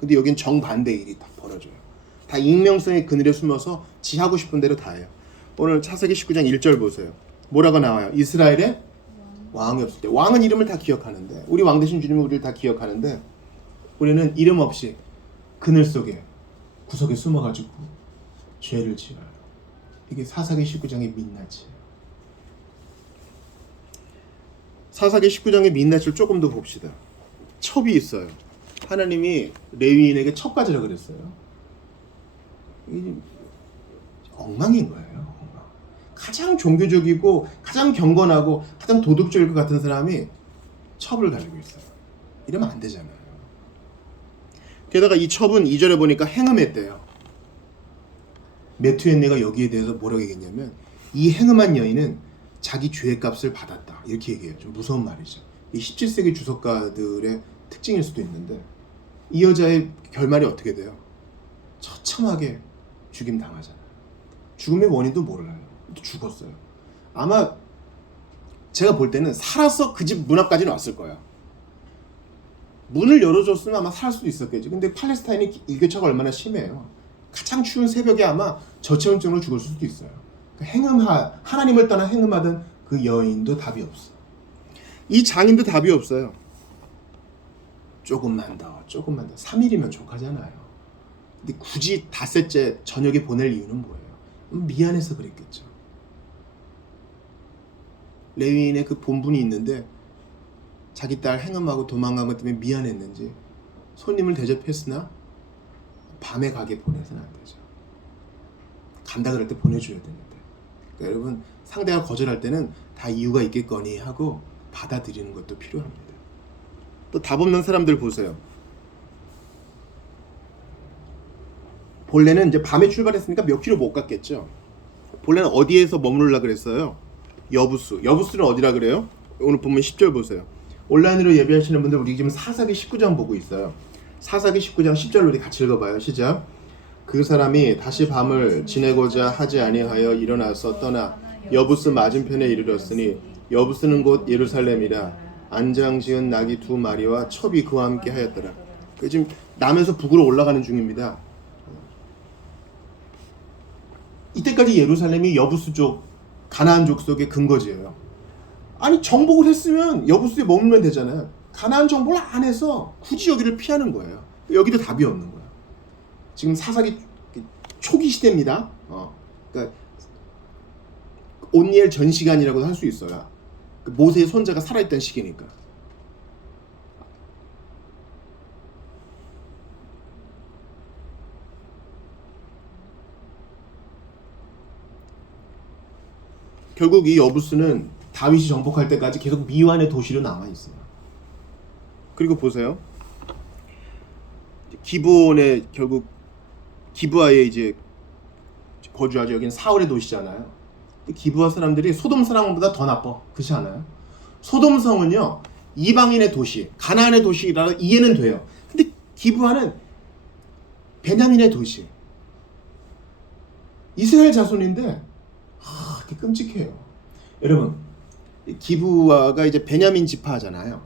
근데 여긴 정반대의 일이 딱 벌어져요. 다 익명성의 그늘에 숨어서 지 하고 싶은 대로 다 해요. 오늘 사사기 19장 1절 보세요. 뭐라고 나와요? 이스라엘에 왕이 없을 때. 왕은 이름을 다 기억하는데, 우리 왕 되신 주님은 우리를 다 기억하는데, 우리는 이름 없이 그늘 속에 구석에 숨어가지고 죄를 지어요. 이게 사사기 19장의 민낯이에요. 사사기 19장의 민낯을 조금 더 봅시다. 첩이 있어요. 하나님이 레위인에게 첩 가지라 그랬어요. 이게 엉망인 거예요. 엉망. 가장 종교적이고 가장 경건하고 가장 도덕적일 것 같은 사람이 첩을 가지고 있어요. 이러면 안 되잖아요. 게다가 이 첩은 2절에 보니까 행음했대요. 메투엔네가 여기에 대해서 뭐라고 얘기했냐면, 이 행음한 여인은 자기 죄의 값을 받았다, 이렇게 얘기해요. 좀 무서운 말이죠. 이 17세기 주석가들의 특징일 수도 있는데, 이 여자의 결말이 어떻게 돼요? 처참하게 죽임 당하잖아요. 죽음의 원인도 몰라요. 죽었어요. 아마 제가 볼 때는 살아서 그 집 문 앞까지는 왔을 거예요. 문을 열어줬으면 아마 살 수도 있었겠지. 근데 팔레스타인이 일교차가 얼마나 심해요. 가장 추운 새벽에 아마 저체온증으로 죽을 수도 있어요. 하나님을 떠나 행음하던 그 여인도 답이 없어. 이 장인도 답이 없어요. 조금만 더 3일이면 족하잖아요. 근데 굳이 닷새째 저녁에 보낼 이유는 뭐예요? 미안해서 그랬겠죠. 레위인의 그 본분이 있는데 자기 딸 행음하고 도망간 것 때문에 미안했는지 손님을 대접했으나 밤에 가게 보내서는 안 되죠. 간다 그럴 때 보내줘야 되는데. 그러니까 여러분, 상대가 거절할 때는 다 이유가 있겠거니 하고 받아들이는 것도 필요합니다. 또 답 없는 사람들 보세요. 본래는 이제 밤에 출발했으니까 몇 킬로 못 갔겠죠. 본래는 어디에서 머무르려고 그랬어요? 여부스. 여부스는 어디라 그래요? 오늘 보면 10절 보세요. 온라인으로 예배하시는 분들, 우리 지금 사사기 19장 보고 있어요. 사사기 19장 10절 우리 같이 읽어봐요. 시작. 그 사람이 다시 밤을 지내고자 하지 아니하여 일어나서 떠나 여부스 맞은편에 이르렀으니 여부스는 곧 예루살렘이라. 안장지은 낙이 2마리와 첩이 그와 함께 하였더라. 지금 남에서 북으로 올라가는 중입니다. 이때까지 예루살렘이 여부스 족, 가나안 족속의 근거지예요. 아니, 정복을 했으면 여부스에 머물면 되잖아요. 가나안 정복을 안 해서 굳이 여기를 피하는 거예요. 여기도 답이 없는 거예요. 지금 사사기 초기 시대입니다. 그러니까 온니엘 전 시간이라고도 할 수 있어요. 모세의 손자가 살아있던 시기니까. 결국 이 여부스는 다윗이 정복할 때까지 계속 미완의 도시로 남아 있어요. 그리고 보세요. 기브온에 결국 기브아에 이제 거주하죠. 여기는 사울의 도시잖아요. 기브아 사람들이 소돔 사람보다 더 나빠. 그렇지 않아요? 소돔성은요 이방인의 도시, 가나안의 도시라 이해는 돼요. 근데 기브아는 베냐민의 도시, 이스라엘 자손인데 그게 끔찍해요. 여러분, 기브아가 이제 베냐민 지파잖아요.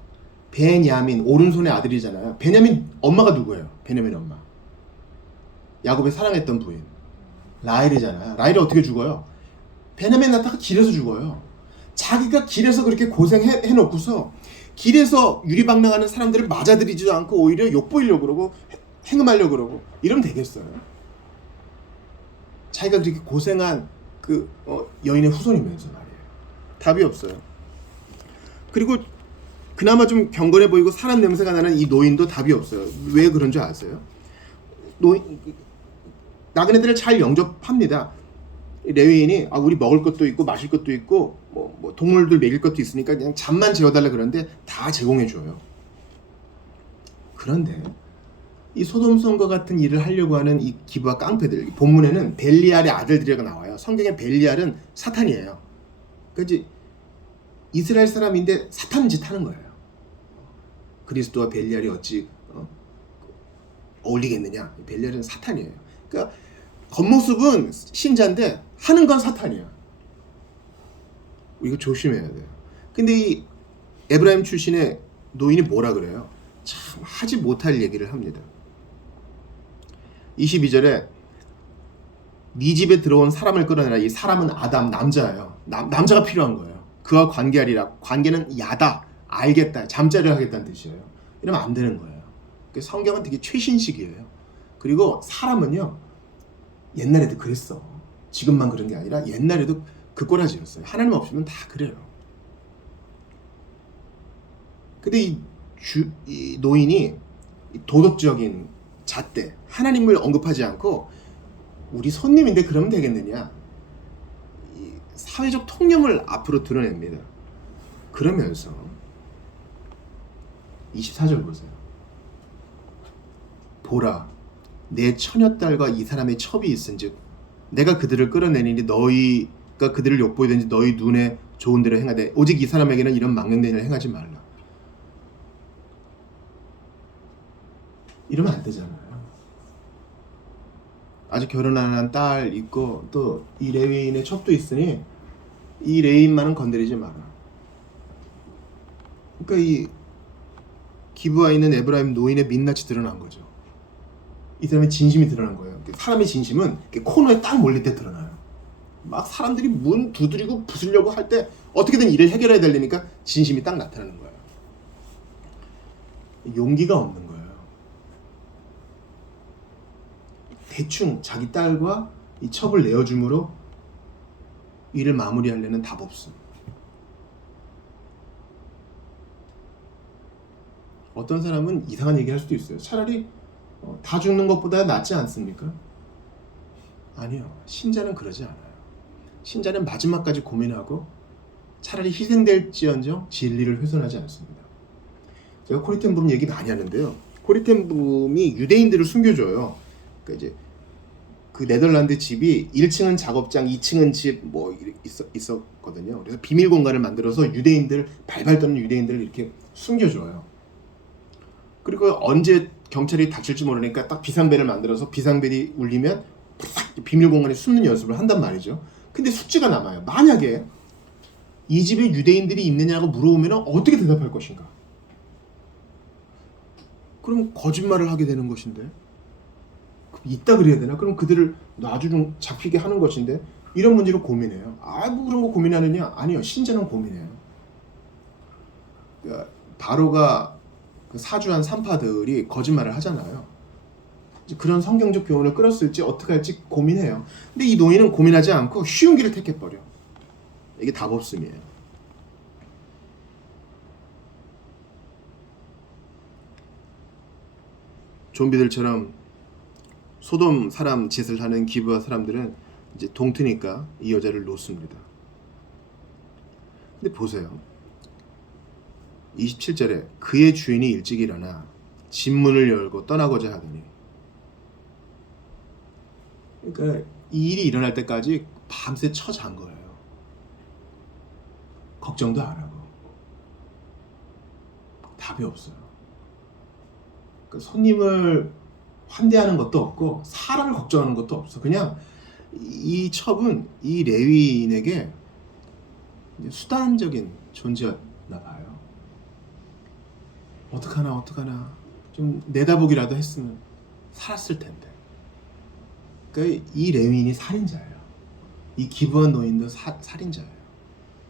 베냐민 오른손의 아들이잖아요. 베냐민 엄마가 누구예요? 베냐민 엄마, 야곱의 사랑했던 부인 라헬이잖아요. 라헬이 어떻게 죽어요? 베냐민 낳다가 길에서 죽어요. 자기가 길에서 그렇게 고생해놓고서 길에서 유리방랑하는 사람들을 맞아들이지도 않고 오히려 욕보이려고 그러고 행음하려고 그러고 이러면 되겠어요? 자기가 그렇게 고생한 그 여인의 후손이면서 말이에요. 답이 없어요. 그리고 그나마 좀 경건해 보이고 사람 냄새가 나는 이 노인도 답이 없어요. 왜 그런 줄 아세요? 나그네들을 잘 영접합니다. 레위인이 우리 먹을 것도 있고 마실 것도 있고 뭐 동물들 먹일 것도 있으니까 그냥 잠만 재워달라 그러는데 다 제공해줘요. 그런데 이 소돔성과 같은 일을 하려고 하는 이 기브아 깡패들, 본문에는 벨리알의 아들들이라고 나와요. 성경에 벨리알은 사탄이에요. 그러니까 이스라엘 사람인데 사탄 짓 하는 거예요. 그리스도와 벨리알이 어찌 어울리겠느냐? 벨리알은 사탄이에요. 그러니까 겉모습은 신자인데 하는 건 사탄이야. 이거 조심해야 돼요. 근데 이 에브라임 출신의 노인이 뭐라 그래요? 참 하지 못할 얘기를 합니다. 22절에 네 집에 들어온 사람을 끌어내라. 이 사람은 아담, 남자예요. 남자가 필요한 거예요. 그와 관계하리라. 관계는 야다, 알겠다, 잠자리를 하겠다는 뜻이에요. 이러면 안 되는 거예요. 성경은 되게 최신식이에요. 그리고 사람은요, 옛날에도 그랬어. 지금만 그런 게 아니라 옛날에도 그 꼬라지였어요. 하나님 없으면 다 그래요. 근데 이 노인이 도덕적인 잣대, 하나님을 언급하지 않고 우리 손님인데 그러면 되겠느냐, 이 사회적 통념을 앞으로 드러냅니다. 그러면서 24절 보세요. 보라, 내 처녀딸과 이 사람의 첩이 있은즉 내가 그들을 끌어내리니 너희가 그들을 욕보이든지 너희 눈에 좋은 대로 행하되 오직 이 사람에게는 이런 망령된 일을 행하지 말라. 이러면 안 되잖아요. 아직 결혼 안 한 딸 있고 또 이 레위인의 첩도 있으니 이 레위인만은 건드리지 마라. 그러니까 이 기브아에 있는 에브라임 노인의 민낯이 드러난 거죠. 이 사람의 진심이 드러난 거예요. 사람의 진심은 코너에 딱 몰릴 때 드러나요. 막 사람들이 문 두드리고 부수려고 할 때 어떻게든 일을 해결해야 되려니까 진심이 딱 나타나는 거예요. 용기가 없는 거예요. 대충 자기 딸과 이 첩을 내어줌으로 일을 마무리하려는 답 없음. 어떤 사람은 이상한 얘기 할 수도 있어요. 차라리 다 죽는 것보다 낫지 않습니까? 아니요. 신자는 그러지 않아요. 신자는 마지막까지 고민하고 차라리 희생될지언정 진리를 훼손하지 않습니다. 제가 코리텐붐 얘기 많이 하는데요. 코리텐붐이 유대인들을 숨겨줘요. 그러니까 이제 그 네덜란드 집이 1층은 작업장, 2층은 집 있었거든요. 그래서 비밀 공간을 만들어서 유대인들, 발발 떠는 유대인들을 이렇게 숨겨줘요. 그리고 언제 경찰이 다칠지 모르니까 딱 비상벨을 만들어서 비상벨이 울리면 비밀 공간에 숨는 연습을 한단 말이죠. 근데 숙제가 남아요. 만약에 이 집에 유대인들이 있느냐고 물어보면 어떻게 대답할 것인가? 그럼 거짓말을 하게 되는 것인데, 있다 그래야 되나? 그럼 그들을 놔주는 잡히게 하는 것인데, 이런 문제로 고민해요. 뭐 그런 거 고민하느냐? 아니요. 신자는 고민해요. 그러니까 바로가 사주한 산파들이 거짓말을 하잖아요. 그런 성경적 교훈을 끌었을지 어떻게 할지 고민해요. 근데 이 노인은 고민하지 않고 쉬운 길을 택해버려. 이게 답 없음이에요. 좀비들처럼 소돔 사람 짓을 하는 기브아 사람들은 이제 동트니까 이 여자를 놓습니다. 근데 보세요. 27절에 그의 주인이 일찍 일어나 집 문을 열고 떠나고자 하더니, 그러니까 이 일이 일어날 때까지 밤새 처잔 거예요. 걱정도 안 하고. 답이 없어요. 그러니까 손님을 환대하는 것도 없고 사람을 걱정하는 것도 없어. 그냥 이 첩은 이 레위인에게 수단적인 존재였나 봐요. 어떡하나 좀 내다보기라도 했으면 살았을 텐데. 그러니까 이 레위인이 살인자예요. 이 기부한 노인도 살인자예요.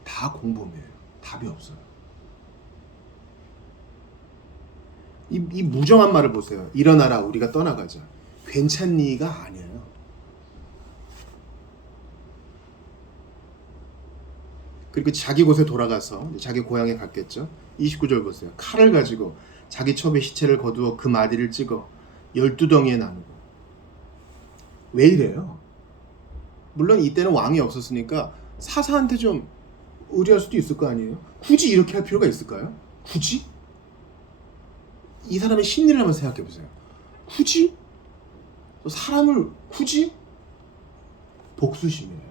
다 공범이에요. 답이 없어요. 이 무정한 말을 보세요. 일어나라, 우리가 떠나가자. 괜찮니가 아니에요. 그리고 자기 곳에 돌아가서 자기 고향에 갔겠죠. 29절 보세요. 칼을 가지고 자기 첩의 시체를 거두어 그 마디를 찍어 12덩이에 나누고. 왜 이래요? 물론 이때는 왕이 없었으니까 사사한테 좀 의뢰할 수도 있을 거 아니에요. 굳이 이렇게 할 필요가 있을까요? 굳이? 이 사람의 심리를 한번 생각해 보세요. 굳이? 사람을 굳이? 복수심이에요.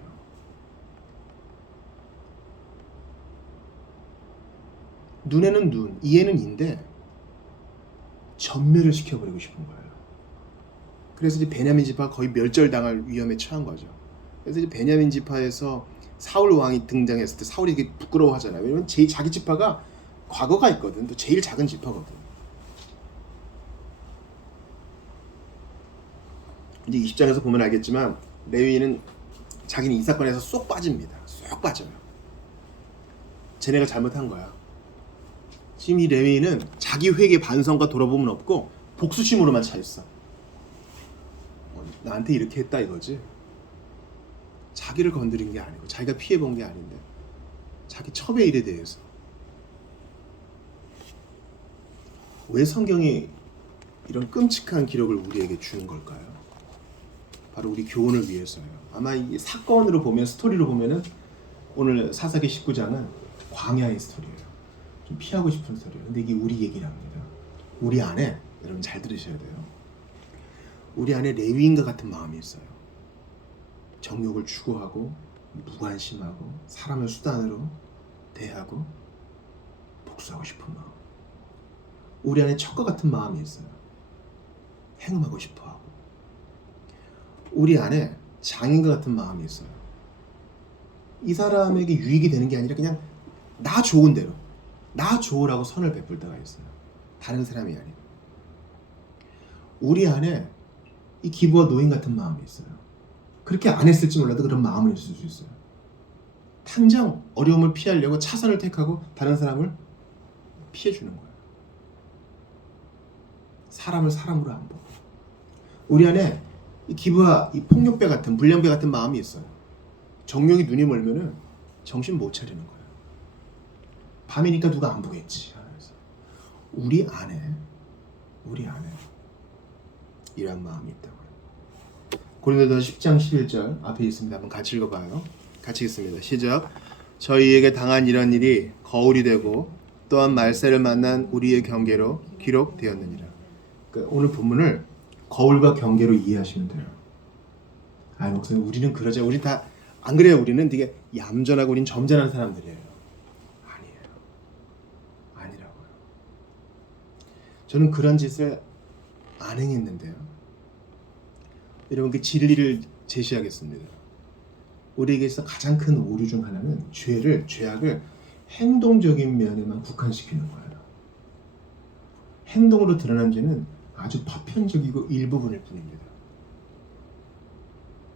눈에는 눈, 이에는 인데 전멸을 시켜버리고 싶은 거예요. 그래서 이제 베냐민 지파가 거의 멸절당할 위험에 처한 거죠. 그래서 이제 베냐민 지파에서 사울 왕이 등장했을 때 사울이 되게 부끄러워하잖아요. 왜냐면 자기 지파가 과거가 있거든. 또 제일 작은 지파거든. 이제 20장에서 보면 알겠지만 레위인은 자기는 이 사건에서 쏙 빠집니다. 쏙 빠져요. 쟤네가 잘못한 거야. 지금 이 레위인은 자기 회개 반성과 돌아보면 없고 복수심으로만 차 있어. 나한테 이렇게 했다 이거지. 자기를 건드린 게 아니고 자기가 피해본 게 아닌데 자기 첩의 일에 대해서. 왜 성경이 이런 끔찍한 기록을 우리에게 주는 걸까요? 바로 우리 교훈을 위해서요. 아마 이 사건으로 보면, 스토리로 보면은 오늘 사사기 19장은 광야의 스토리예요. 좀 피하고 싶은 스토리예요. 근데 이게 우리 얘기랍니다. 우리 안에, 여러분 잘 들으셔야 돼요. 우리 안에 레위인과 같은 마음이 있어요. 정욕을 추구하고 무관심하고 사람을 수단으로 대하고 복수하고 싶은 마음. 우리 안에 첩과 같은 마음이 있어요. 행음하고 싶어하고. 우리 안에 장인과 같은 마음이 있어요. 이 사람에게 유익이 되는 게 아니라 그냥 나 좋은 대로, 나 좋으라고 선을 베풀 때가 있어요. 다른 사람이 아니고. 우리 안에 이 기부와 노인 같은 마음이 있어요. 그렇게 안 했을지 몰라도 그런 마음을 있을 수 있어요. 당장 어려움을 피하려고 차선을 택하고 다른 사람을 피해주는 거예요. 사람을 사람으로 안 보고. 우리 안에 이 기부와 이 폭력배 같은, 불량배 같은 마음이 있어요. 정욕이 눈이 멀면은 정신 못 차리는 거예요. 밤이니까 누가 안 보겠지. 우리 안에 이런 마음이 있다고요. 고린도전서 10장 11절 앞에 있습니다. 한번 같이 읽어봐요. 같이 읽습니다. 시작. 저희에게 당한 이런 일이 거울이 되고 또한 말세를 만난 우리의 경계로 기록되었느니라. 그러니까 오늘 본문을 거울과 경계로 이해하시면 돼요. 아, 목사님, 우리는 그러자. 우리 다 안 그래요. 우리는 되게 얌전하고 우린 점잖은 사람들이에요. 아니라고요. 저는 그런 짓을 안 행했는데요. 여러분, 그 진리를 제시하겠습니다. 우리에게 있어 가장 큰 오류 중 하나는 죄악을 행동적인 면에만 국한시키는 거예요. 행동으로 드러난 죄는 아주 파편적이고 일부분일 뿐입니다.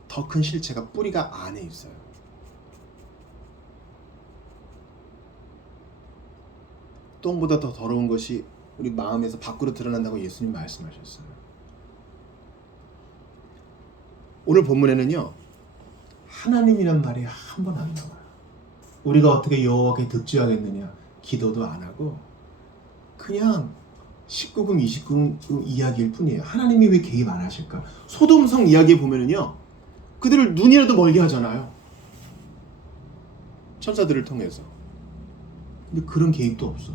더 큰 실체가, 뿌리가 안에 있어요. 똥보다 더 더러운 것이 우리 마음에서 밖으로 드러난다고 예수님 말씀하셨어요. 오늘 본문에는요, 하나님이란 말이 한 번 안 나와요. 우리가 어떻게 여호와께 득죄하겠느냐, 기도도 안 하고 그냥 19금 20금 이야기일 뿐이에요. 하나님이 왜 개입 안 하실까? 소돔성 이야기에 보면은요, 그들을 눈이라도 멀게 하잖아요. 천사들을 통해서. 근데 그런 개입도 없어.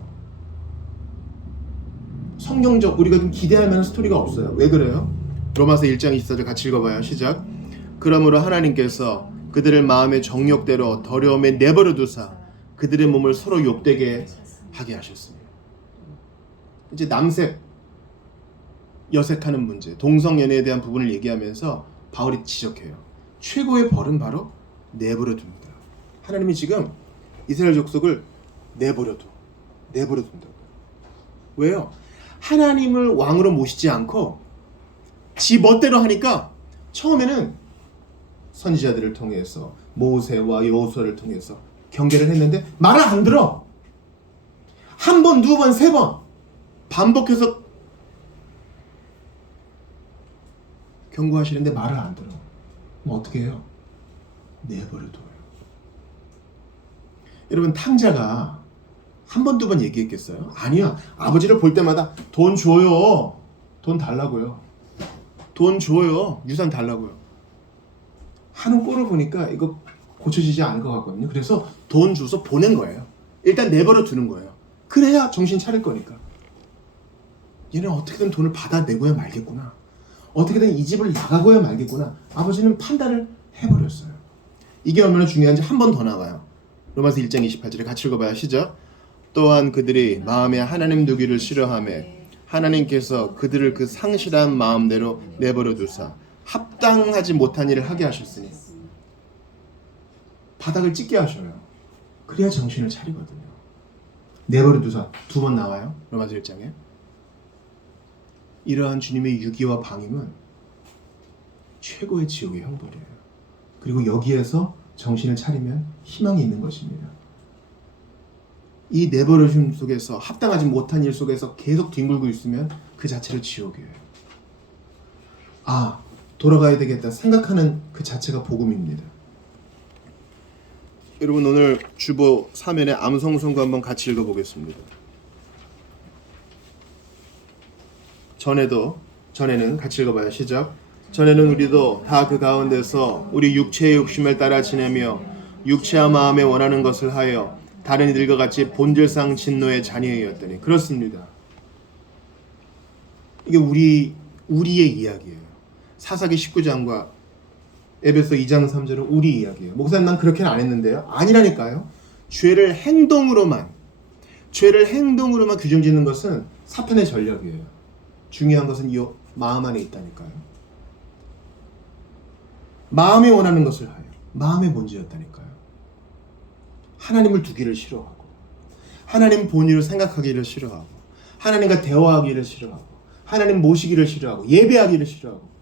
성경적 우리가 좀 기대할 만한 스토리가 없어요. 왜 그래요? 로마서 1장 24절 같이 읽어봐요. 시작. 그러므로 하나님께서 그들을 마음의 정욕대로 더러움에 내버려 두사 그들의 몸을 서로 욕되게 하게 하셨습니다. 이제 남색, 여색하는 문제, 동성연애에 대한 부분을 얘기하면서 바울이 지적해요. 최고의 벌은 바로 내버려 둡니다. 하나님이 지금 이스라엘 족속을 내버려 둔다고요. 왜요? 하나님을 왕으로 모시지 않고 지 멋대로 하니까 처음에는 선지자들을 통해서 모세와 여호수아를 통해서 경계를 했는데 말을 안 들어. 한 번, 두 번, 세 번 반복해서 경고하시는데 말을 안 들어. 그럼 어떻게 해요? 내버려 둬요. 여러분, 탕자가 한 번, 두 번 얘기했겠어요? 아니야. 아버지를 볼 때마다 돈 줘요. 돈 달라고요. 돈 줘요. 유산 달라고요. 하는 꼴을 보니까 이거 고쳐지지 않을 것 같거든요. 그래서 돈 줘서 보낸 거예요. 일단 내버려 두는 거예요. 그래야 정신 차릴 거니까. 얘는 어떻게든 돈을 받아내고야 말겠구나. 어떻게든 이 집을 나가고야 말겠구나. 아버지는 판단을 해버렸어요. 이게 얼마나 중요한지 한 번 더 나와요. 로마서 1장 28절에 같이 읽어봐요. 시작. 또한 그들이 마음에 하나님 두기를 싫어하며 하나님께서 그들을 그 상실한 마음대로 내버려 두사 합당하지 못한 일을 하게 하셨으니 바닥을 찢게 하셔요. 그래야 정신을 차리거든요. 내버려 두사 두 번 나와요. 로마서 1장에. 이러한 주님의 유기와 방임은 최고의 지옥의 형벌이에요. 그리고 여기에서 정신을 차리면 희망이 있는 것입니다. 이 내버려줌 속에서 합당하지 못한 일 속에서 계속 뒹굴고 있으면 그 자체로 지옥이에요. 아, 돌아가야 되겠다 생각하는 그 자체가 복음입니다. 여러분, 오늘 주보 3면의 암송송구 한번 같이 읽어보겠습니다. 전에는 같이 읽어봐요. 시작. 전에는 우리도 다 그 가운데서 우리 육체의 욕심을 따라 지내며 육체와 마음에 원하는 것을 하여 다른 이들과 같이 본질상 진노의 자녀였더니. 그렇습니다. 이게 우리의 이야기예요. 사사기 19장과 에베소 2장 3절은 우리 이야기예요. 목사님, 난 그렇게는 안 했는데요. 아니라니까요. 죄를 행동으로만 규정짓는 것은 사탄의 전략이에요. 중요한 것은 이 마음 안에 있다니까요. 마음에 원하는 것을 하여. 마음의 문제였다니까요. 하나님을 두기를 싫어하고, 하나님 본의를 생각하기를 싫어하고, 하나님과 대화하기를 싫어하고, 하나님 모시기를 싫어하고, 예배하기를 싫어하고.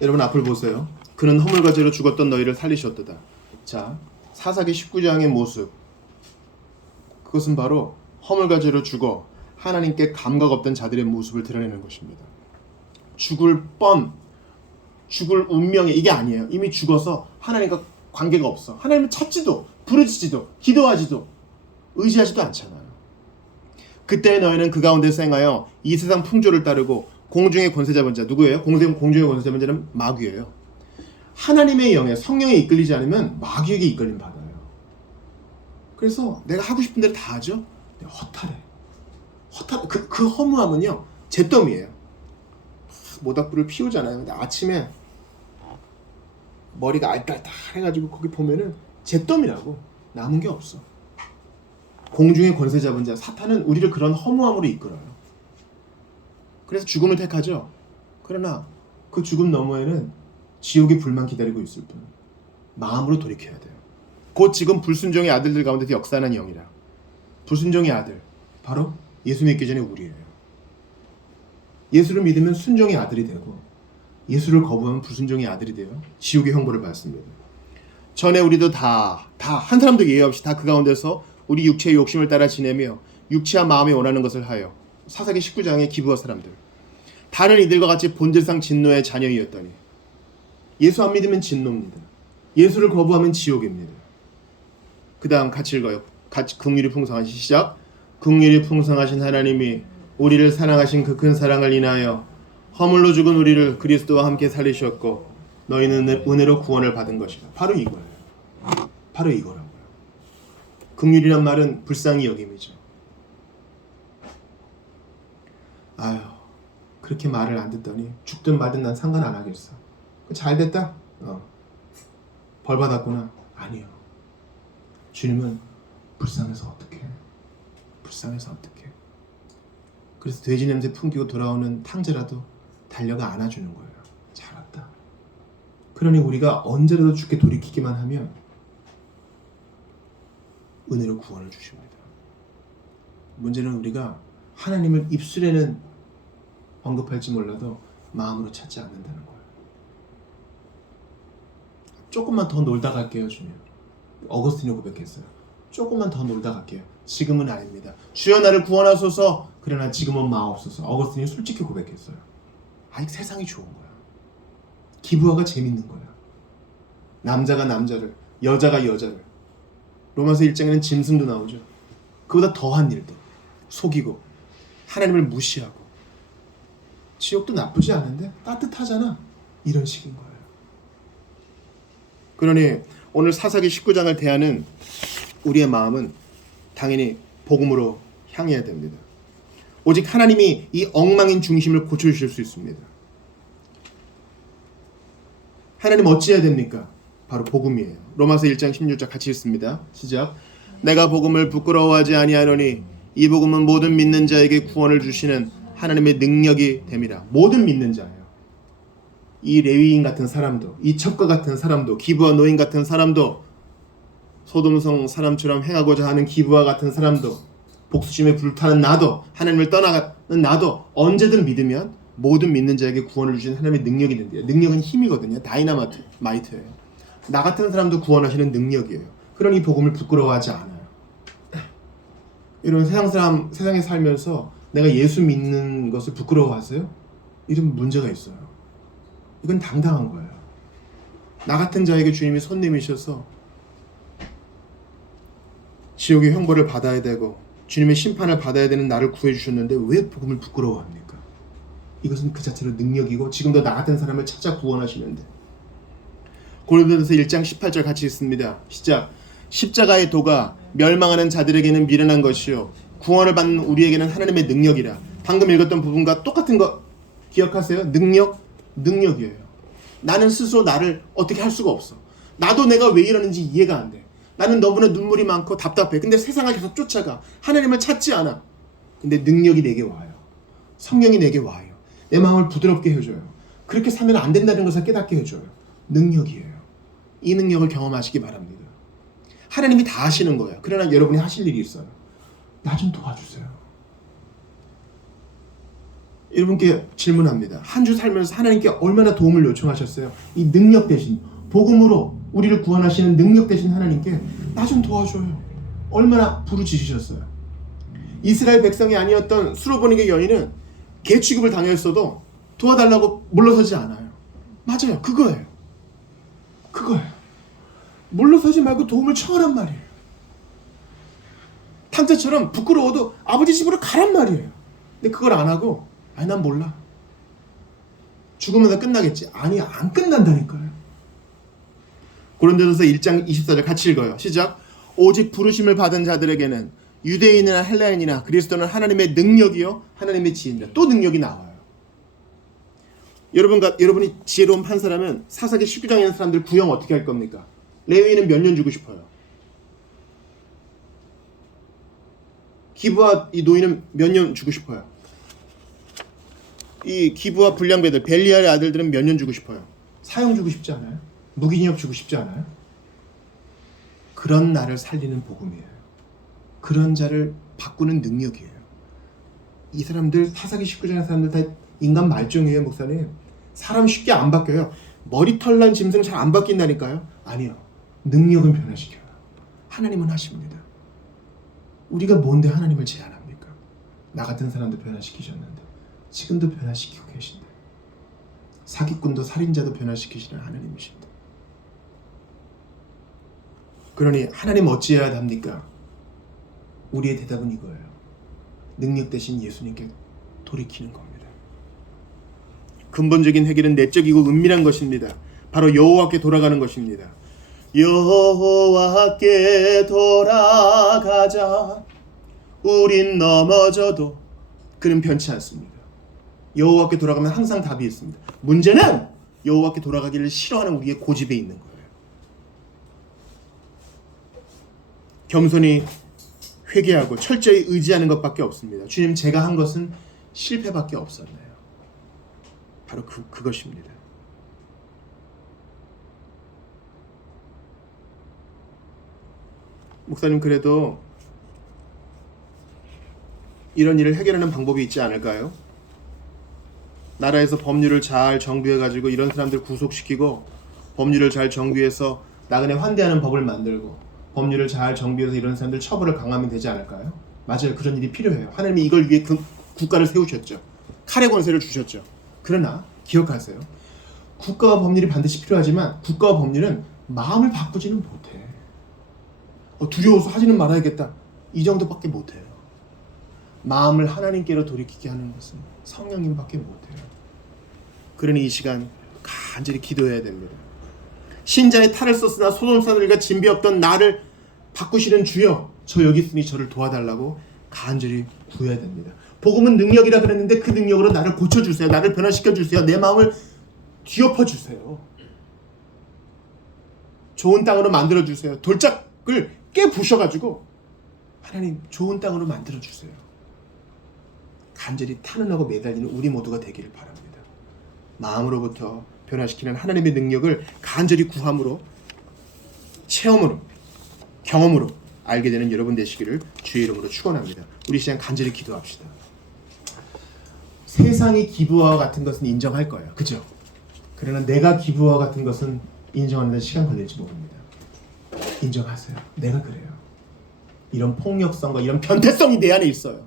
여러분, 앞을 보세요. 그는 허물과 죄로 죽었던 너희를 살리셨도다. 자, 사사기 19장의 모습, 그것은 바로 허물과 죄로 죽어 하나님께 감각 없던 자들의 모습을 드러내는 것입니다. 죽을 운명이 이게 아니에요. 이미 죽어서 하나님과 관계가 없어. 하나님을 찾지도 부르짖지도 기도하지도 의지하지도 않잖아요. 그때 너희는 그 가운데서 행하여 이 세상 풍조를 따르고 공중의 권세 잡은 자, 누구예요? 공중의 권세 잡은 자는 마귀예요. 하나님의 영에, 성령에 이끌리지 않으면 마귀에게 이끌림 받아요. 그래서 내가 하고 싶은 대로 다 하죠. 허탈해. 그 허무함은요, 잿더미예요. 모닥불을 피우잖아요. 근데 아침에 머리가 알딸딸 해가지고 거기 보면은 잿더미라고 남은 게 없어. 공중의 권세 잡은 자, 사탄은 우리를 그런 허무함으로 이끌어요. 그래서 죽음을 택하죠. 그러나 그 죽음 너머에는 지옥의 불만 기다리고 있을 뿐. 마음으로 돌이켜야 돼요. 곧 지금 불순종의 아들들 가운데서 역사하는 영이라. 불순종의 아들, 바로 예수 믿기 전에 우리예요. 예수를 믿으면 순종의 아들이 되고, 예수를 거부하면 불순종의 아들이 되어 지옥의 형벌을 받습니다. 전에 우리도 다 한 사람도 예외 없이 다 그 가운데서 우리 육체의 욕심을 따라 지내며 육체와 마음에 원하는 것을 하여, 사사기 19장의 기브어 사람들, 다른 이들과 같이 본질상 진노의 자녀이었더니. 예수 안 믿으면 진노입니다. 예수를 거부하면 지옥입니다. 그 다음 같이 읽어요. 같이 긍휼이 풍성하신 시작. 긍휼이 풍성하신 하나님이 우리를 사랑하신 그 큰 사랑을 인하여 허물로 죽은 우리를 그리스도와 함께 살리셨고 너희는 은혜로 구원을 받은 것이다. 바로 이거예요. 바로 이거라고요. 긍휼이란 말은 불쌍히 여김이죠. 아유, 그렇게 말을 안 듣더니 죽든 말든 난 상관 안 하겠어. 잘 됐다. 벌 받았구나. 아니요. 주님은 불쌍해서 어떡해? 불쌍해서 어떡해? 그래서 돼지 냄새 풍기고 돌아오는 탕자라도 달려가 안아주는 거예요. 잘 왔다. 그러니 우리가 언제라도 주께 돌이키기만 하면 은혜로 구원을 주십니다. 문제는 우리가 하나님을 입술에는 언급할지 몰라도 마음으로 찾지 않는다는 거예요. 조금만 더 놀다 갈게요, 주님. 어거스틴이 고백했어요. 조금만 더 놀다 갈게요. 지금은 아닙니다. 주여 나를 구원하소서. 그러나 지금은 마옵소서. 어거스틴이 솔직히 고백했어요. 아직 세상이 좋은 거야. 기부하가 재밌는 거야. 남자가 남자를, 여자가 여자를. 로마서 1장에는 짐승도 나오죠. 그보다 더한 일도. 속이고 하나님을 무시하고 지옥도 나쁘지 않은데 따뜻하잖아. 이런 식인 거예요. 그러니 오늘 사사기 19장을 대하는 우리의 마음은 당연히 복음으로 향해야 됩니다. 오직 하나님이 이 엉망인 중심을 고쳐주실 수 있습니다. 하나님 어찌해야 됩니까? 바로 복음이에요. 로마서 1장 16절 같이 읽습니다. 시작. 내가 복음을 부끄러워하지 아니하노니 이 복음은 모든 믿는 자에게 구원을 주시는 하나님의 능력이 됨이라. 모든 믿는 자예요. 이 레위인 같은 사람도, 이 첩과 같은 사람도, 기부와 노인 같은 사람도, 소돔성 사람처럼 행하고자 하는 기부와 같은 사람도, 복수심에 불타는 나도, 하나님을 떠나가는 나도 언제든 믿으면 모든 믿는 자에게 구원을 주시는 하나님의 능력이 된대요. 능력은 힘이거든요. 다이나마이트예요. 나 같은 사람도 구원하시는 능력이에요. 그러니 복음을 부끄러워하지 않아요. 이런 세상에 살면서 내가 예수 믿는 것을 부끄러워하세요? 이런 문제가 있어요. 이건 당당한 거예요. 나 같은 자에게 주님이 손님이셔서 지옥의 형벌을 받아야 되고 주님의 심판을 받아야 되는 나를 구해주셨는데 왜 복음을 부끄러워합니까? 이것은 그 자체로 능력이고 지금도 나 같은 사람을 찾아 구원하시는데. 고린도전서 1장 18절 같이 읽습니다. 시작. 십자가의 도가 멸망하는 자들에게는 미련한 것이요 구원을 받는 우리에게는 하나님의 능력이라. 방금 읽었던 부분과 똑같은 거 기억하세요? 능력이에요. 나는 스스로 나를 어떻게 할 수가 없어. 나도 내가 왜 이러는지 이해가 안 돼. 나는 너무나 눈물이 많고 답답해. 근데 세상을 계속 쫓아가. 하나님을 찾지 않아. 근데 능력이 내게 와요. 성령이 내게 와요. 내 마음을 부드럽게 해줘요. 그렇게 살면 안 된다는 것을 깨닫게 해줘요. 능력이에요. 이 능력을 경험하시기 바랍니다. 하나님이 다 하시는 거예요. 그러나 여러분이 하실 일이 있어요. 나 좀 도와주세요. 여러분께 질문합니다. 한 주 살면서 하나님께 얼마나 도움을 요청하셨어요? 이 능력 대신 복음으로 우리를 구원하시는 능력 대신 하나님께 나 좀 도와줘요. 얼마나 부르짖으셨어요. 이스라엘 백성이 아니었던 수로보닉의 여인은 개 취급을 당했어도 도와달라고 물러서지 않아요. 맞아요. 그거예요. 물러서지 말고 도움을 청하란 말이에요. 탕자처럼 부끄러워도 아버지 집으로 가란 말이에요. 근데 그걸 안 하고 아니 난 몰라. 죽으면 다 끝나겠지. 아니 안 끝난다니까요. 고린도전서 1장 24절 같이 읽어요. 시작. 오직 부르심을 받은 자들에게는 유대인이나 헬라인이나 그리스도는 하나님의 능력이요 하나님의 지혜입니다. 또 능력이 나와요. 여러분이 지혜로운 판사라면 사사기 19장에 있는 사람들 구형 어떻게 할 겁니까? 레위인은 몇 년 주고 싶어요? 기부와 이 노인은 몇 년 주고 싶어요? 이 기부와 불량배들 벨리알의 아들들은 몇 년 주고 싶어요? 사형 주고 싶지 않아요? 무기징역 주고 싶지 않아요? 그런 나를 살리는 복음이에요. 그런 자를 바꾸는 능력이에요. 이 사람들 사사기 19장의 사람들 다 인간 말종이에요. 목사님. 사람 쉽게 안 바뀌어요. 머리털 난 짐승 잘 안 바뀐다니까요. 아니요. 능력은 변화시켜요. 하나님은 하십니다. 우리가 뭔데 하나님을 제한합니까? 나 같은 사람도 변화시키셨는데 지금도 변화시키고 계신데 사기꾼도 살인자도 변화시키시는 하나님이신데. 그러니 하나님 어찌해야 합니까? 우리의 대답은 이거예요. 능력 대신 예수님께 돌이키는 겁니다. 근본적인 해결은 내적이고 은밀한 것입니다. 바로 여호와께 돌아가는 것입니다. 여호와께 돌아가자. 우린 넘어져도 그는 변치 않습니다. 여호와께 돌아가면 항상 답이 있습니다. 문제는 여호와께 돌아가기를 싫어하는 우리의 고집에 있는 거예요. 겸손히 회개하고 철저히 의지하는 것밖에 없습니다. 주님, 제가 한 것은 실패밖에 없었나요? 바로 그것입니다. 목사님, 그래도 이런 일을 해결하는 방법이 있지 않을까요? 나라에서 법률을 잘 정비해가지고 이런 사람들 구속시키고, 법률을 잘 정비해서 나그네 환대하는 법을 만들고, 법률을 잘 정비해서 이런 사람들 처벌을 강하면 되지 않을까요? 맞아요. 그런 일이 필요해요. 하나님이 이걸 위해 국가를 세우셨죠. 칼의 권세를 주셨죠. 그러나 기억하세요. 국가와 법률이 반드시 필요하지만 국가와 법률은 마음을 바꾸지는 못해. 두려워서 하지는 말아야겠다, 이 정도밖에 못해요. 마음을 하나님께로 돌이키게 하는 것은 성령님밖에 못해요. 그러니 이 시간 간절히 기도해야 됩니다. 신자의 탈을 썼으나 소돔사들과 진비 없던 나를 바꾸시는 주여, 저 여기 있으니 저를 도와달라고 간절히 구해야 됩니다. 복음은 능력이라 그랬는데 그 능력으로 나를 고쳐주세요. 나를 변화시켜주세요. 내 마음을 뒤엎어주세요. 좋은 땅으로 만들어주세요. 돌짝을 깨부셔가지고 하나님 좋은 땅으로 만들어주세요. 간절히 탄원하고 매달리는 우리 모두가 되기를 바랍니다. 마음으로부터 변화시키는 하나님의 능력을 간절히 구함으로, 체험으로, 경험으로 알게 되는 여러분 되시기를 주의 이름으로 축원합니다. 우리 시간 간절히 기도합시다. 세상이 기부와 같은 것은 인정할 거예요. 그죠? 그러나 내가 기부와 같은 것은 인정하는 데 시간 걸릴지 모릅니다. 인정하세요. 내가 그래요. 이런 폭력성과 이런 변태성이 내 안에 있어요.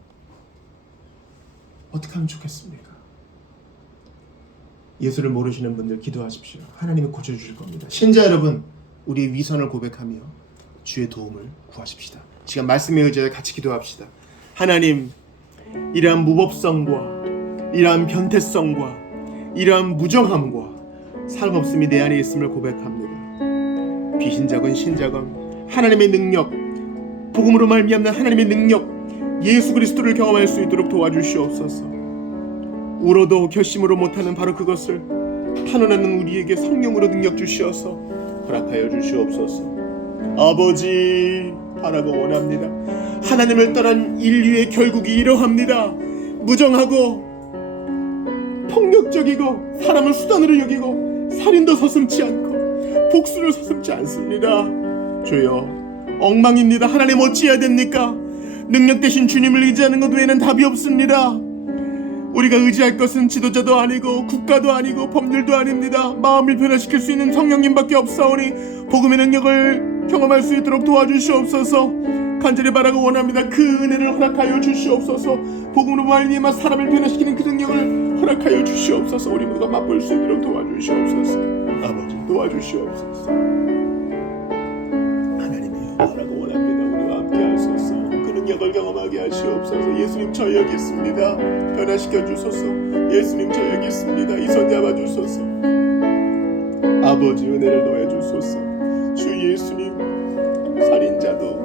어떻게 하면 좋겠습니까? 예수를 모르시는 분들 기도하십시오. 하나님이 고쳐주실 겁니다. 신자 여러분, 우리 위선을 고백하며 주의 도움을 구하십시다. 시간 말씀에 의지해 같이 기도합시다. 하나님, 이러한 무법성과 이러한 변태성과 이러한 무정함과 살없음이 내 안에 있음을 고백합니다. 비신자건 신자건 하나님의 능력, 복음으로 말미암는 하나님의 능력, 예수 그리스도를 경험할 수 있도록 도와주시옵소서. 울어도 결심으로 못하는 바로 그것을 탄원하는 우리에게 성령으로 능력 주시어서 허락하여 주시옵소서. 아버지, 바라고 원합니다. 하나님을 떠난 인류의 결국이 이러합니다. 무정하고 폭력적이고 사람을 수단으로 여기고 살인도 서슴지 않고 복수를 서슴지 않습니다. 주여, 엉망입니다. 하나님 어찌해야 됩니까? 능력 되신 주님을 의지하는 것 외에는 답이 없습니다. 우리가 의지할 것은 지도자도 아니고 국가도 아니고 법률도 아닙니다. 마음을 변화시킬 수 있는 성령님밖에 없사오니 복음의 능력을 경험할 수 있도록 도와주시옵소서. 간절히 바라고 원합니다. 그 은혜를 허락하여 주시옵소서. 복음으로 말미암아 사람을 변화시키는 그 능력을 허락하여 주시옵소서. 우리 모두가 맛볼 수 있도록 도와주시옵소서. 아버지, 도와주시옵소서. 하나님이여, 바라고 원합니다. 우리와 함께 하소서. 그 능력을 경험하게 하시옵소서. 예수님, 저 여기 있습니다. 변화시켜 주소서. 예수님, 저 여기 있습니다. 이 손 잡아 주소서. 아버지, 은혜를 더해 주소서. 주 예수님, 살인자도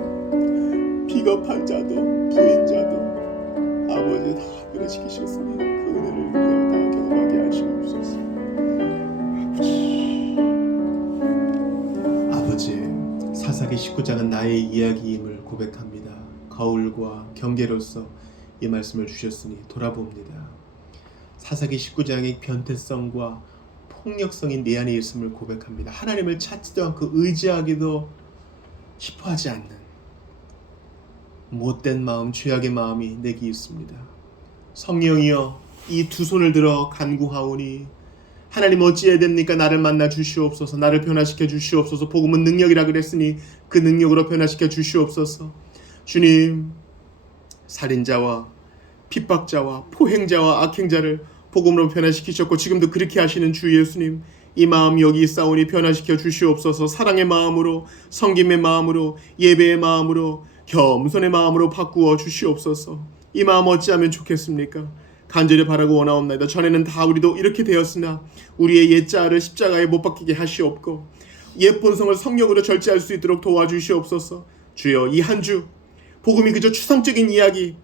비겁한 자도 부인자도 아버지 다 변화시키셨으니 그 은혜를 우리가 다 경험하게 하시옵소서. 아버지, 사사기 19장은 나의 이야기임을 고백합니다. 거울과 경계로서 이 말씀을 주셨으니 돌아봅니다. 사사기 19장의 변태성과 폭력성이 내 안에 있음을 고백합니다. 하나님을 찾지도 않고 의지하기도 싶어하지 않는 못된 마음, 죄악의 마음이 내게 있습니다. 성령이여, 이 두 손을 들어 간구하오니 하나님 어찌해야 됩니까? 나를 만나 주시옵소서. 나를 변화시켜 주시옵소서. 복음은 능력이라 그랬으니 그 능력으로 변화시켜 주시옵소서. 주님, 살인자와 핍박자와 포행자와 악행자를 복음으로 변화시키셨고 지금도 그렇게 하시는 주 예수님, 이 마음 여기 있사오니 변화시켜 주시옵소서. 사랑의 마음으로, 섬김의 마음으로, 예배의 마음으로, 겸손의 마음으로 바꾸어 주시옵소서. 이 마음 어찌하면 좋겠습니까? 간절히 바라고 원하옵나이다. 전에는 다 우리도 이렇게 되었으나 우리의 옛자아를 십자가에 못 박히게 하시옵고 옛 본성을 성령으로 절제할 수 있도록 도와주시옵소서. 주여, 이 한 주 복음이 그저 추상적인 이야기,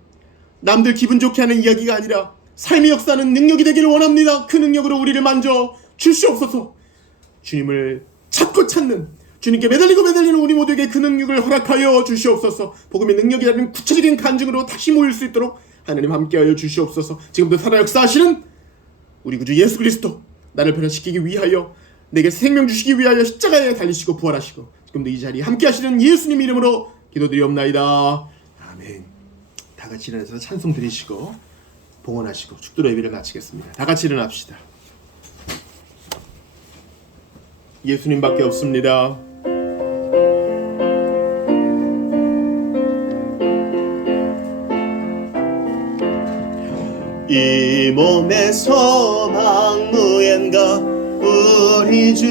남들 기분 좋게 하는 이야기가 아니라 삶의 역사는 능력이 되기를 원합니다. 그 능력으로 우리를 만져 주시옵소서. 주님을 찾고 찾는, 주님께 매달리는 우리 모두에게 그 능력을 허락하여 주시옵소서. 복음의 능력이라는 구체적인 간증으로 다시 모일 수 있도록 하나님 함께하여 주시옵소서. 지금도 살아 역사하시는 우리 구주 예수 그리스도, 나를 변화시키기 위하여, 내게 생명 주시기 위하여 십자가에 달리시고 부활하시고 지금도 이 자리에 함께하시는 예수님 이름으로 기도드리옵나이다. 아멘. 다 같이 일어나서 찬송 드리시고 봉헌하시고 축도로 예배를 마치겠습니다. 다 같이 일어납시다. 예수님밖에 없습니다. 이 몸의 소망 무엔가 우리 주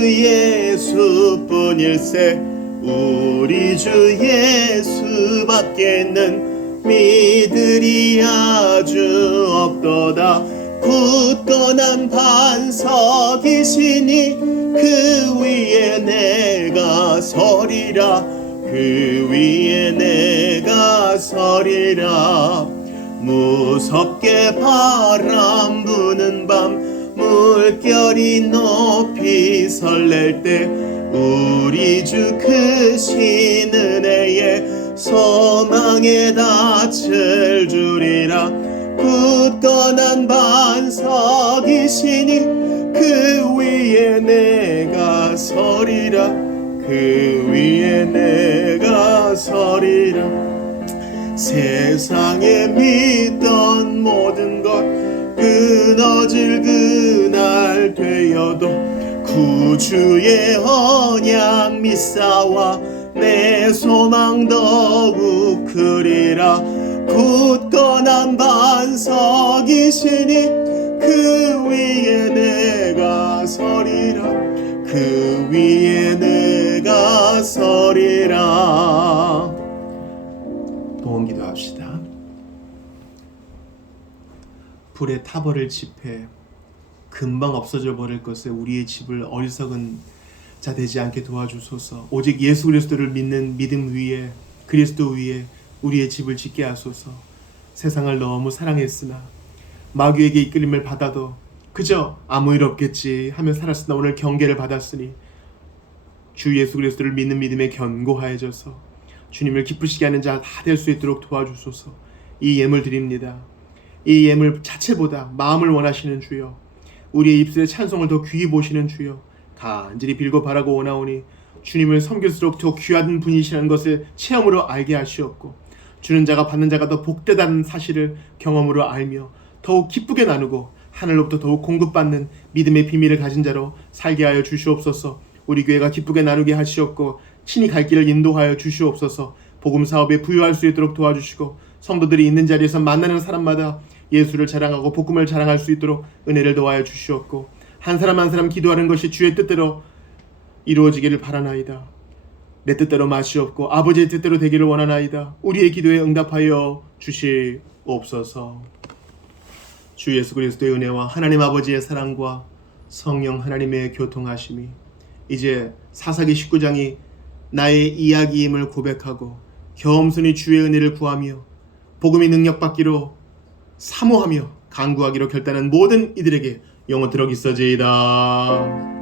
예수뿐일세. 우리 주 예수밖에는 믿으리 아주 없도다. 굳건한 반석이시니 그 위에 내가 서리라. 그 위에 내가 서리라. 무섭게 바람 부는 밤 물결이 높이 설렐 때 우리 주 크신 은혜에 소망에 닻을 주리라. 굳건한 반석이시니 그 위에 내가 서리라. 그 위에 내가 서리라. 세상에 믿던 모든 것 끊어질 그날 되어도 구주의 언약 믿사와 내 소망 더욱 크리라. 굳건한 반석이시니 그 위에 내가 서리라. 그 위에 내가 서리라. 봉헌 기도합시다. 불의 타버릴 집회 금방 없어져 버릴 것에 우리의 집을 어리석은 자 되지 않게 도와주소서. 오직 예수 그리스도를 믿는 믿음 위에, 그리스도 위에 우리의 집을 짓게 하소서. 세상을 너무 사랑했으나 마귀에게 이끌림을 받아도 그저 아무 일 없겠지 하며 살았으나 오늘 경계를 받았으니 주 예수 그리스도를 믿는 믿음에 견고하여져서 주님을 기쁘시게 하는 자 다 될 수 있도록 도와주소서. 이 예물 드립니다. 이 예물 자체보다 마음을 원하시는 주여, 우리의 입술의 찬송을 더 귀히 보시는 주여, 간절히 빌고 바라고 원하오니 주님을 섬길수록 더 귀한 분이시라는 것을 체험으로 알게 하시옵고 주는 자가 받는 자가 더 복되다는 사실을 경험으로 알며 더욱 기쁘게 나누고 하늘로부터 더욱 공급받는 믿음의 비밀을 가진 자로 살게 하여 주시옵소서. 우리 교회가 기쁘게 나누게 하시옵고 친히 갈 길을 인도하여 주시옵소서. 복음 사업에 부유할 수 있도록 도와주시고 성도들이 있는 자리에서 만나는 사람마다 예수를 자랑하고 복음을 자랑할 수 있도록 은혜를 더하여 주시옵고 한 사람 한 사람 기도하는 것이 주의 뜻대로 이루어지기를 바라나이다. 내 뜻대로 마시옵고 아버지의 뜻대로 되기를 원하나이다. 우리의 기도에 응답하여 주시옵소서. 주 예수 그리스도의 은혜와 하나님 아버지의 사랑과 성령 하나님의 교통하심이 이제 사사기 19장이 나의 이야기임을 고백하고 겸손히 주의 은혜를 구하며 복음의 능력받기로 사모하며 간구하기로 결단한 모든 이들에게 영원토록 있어지이다.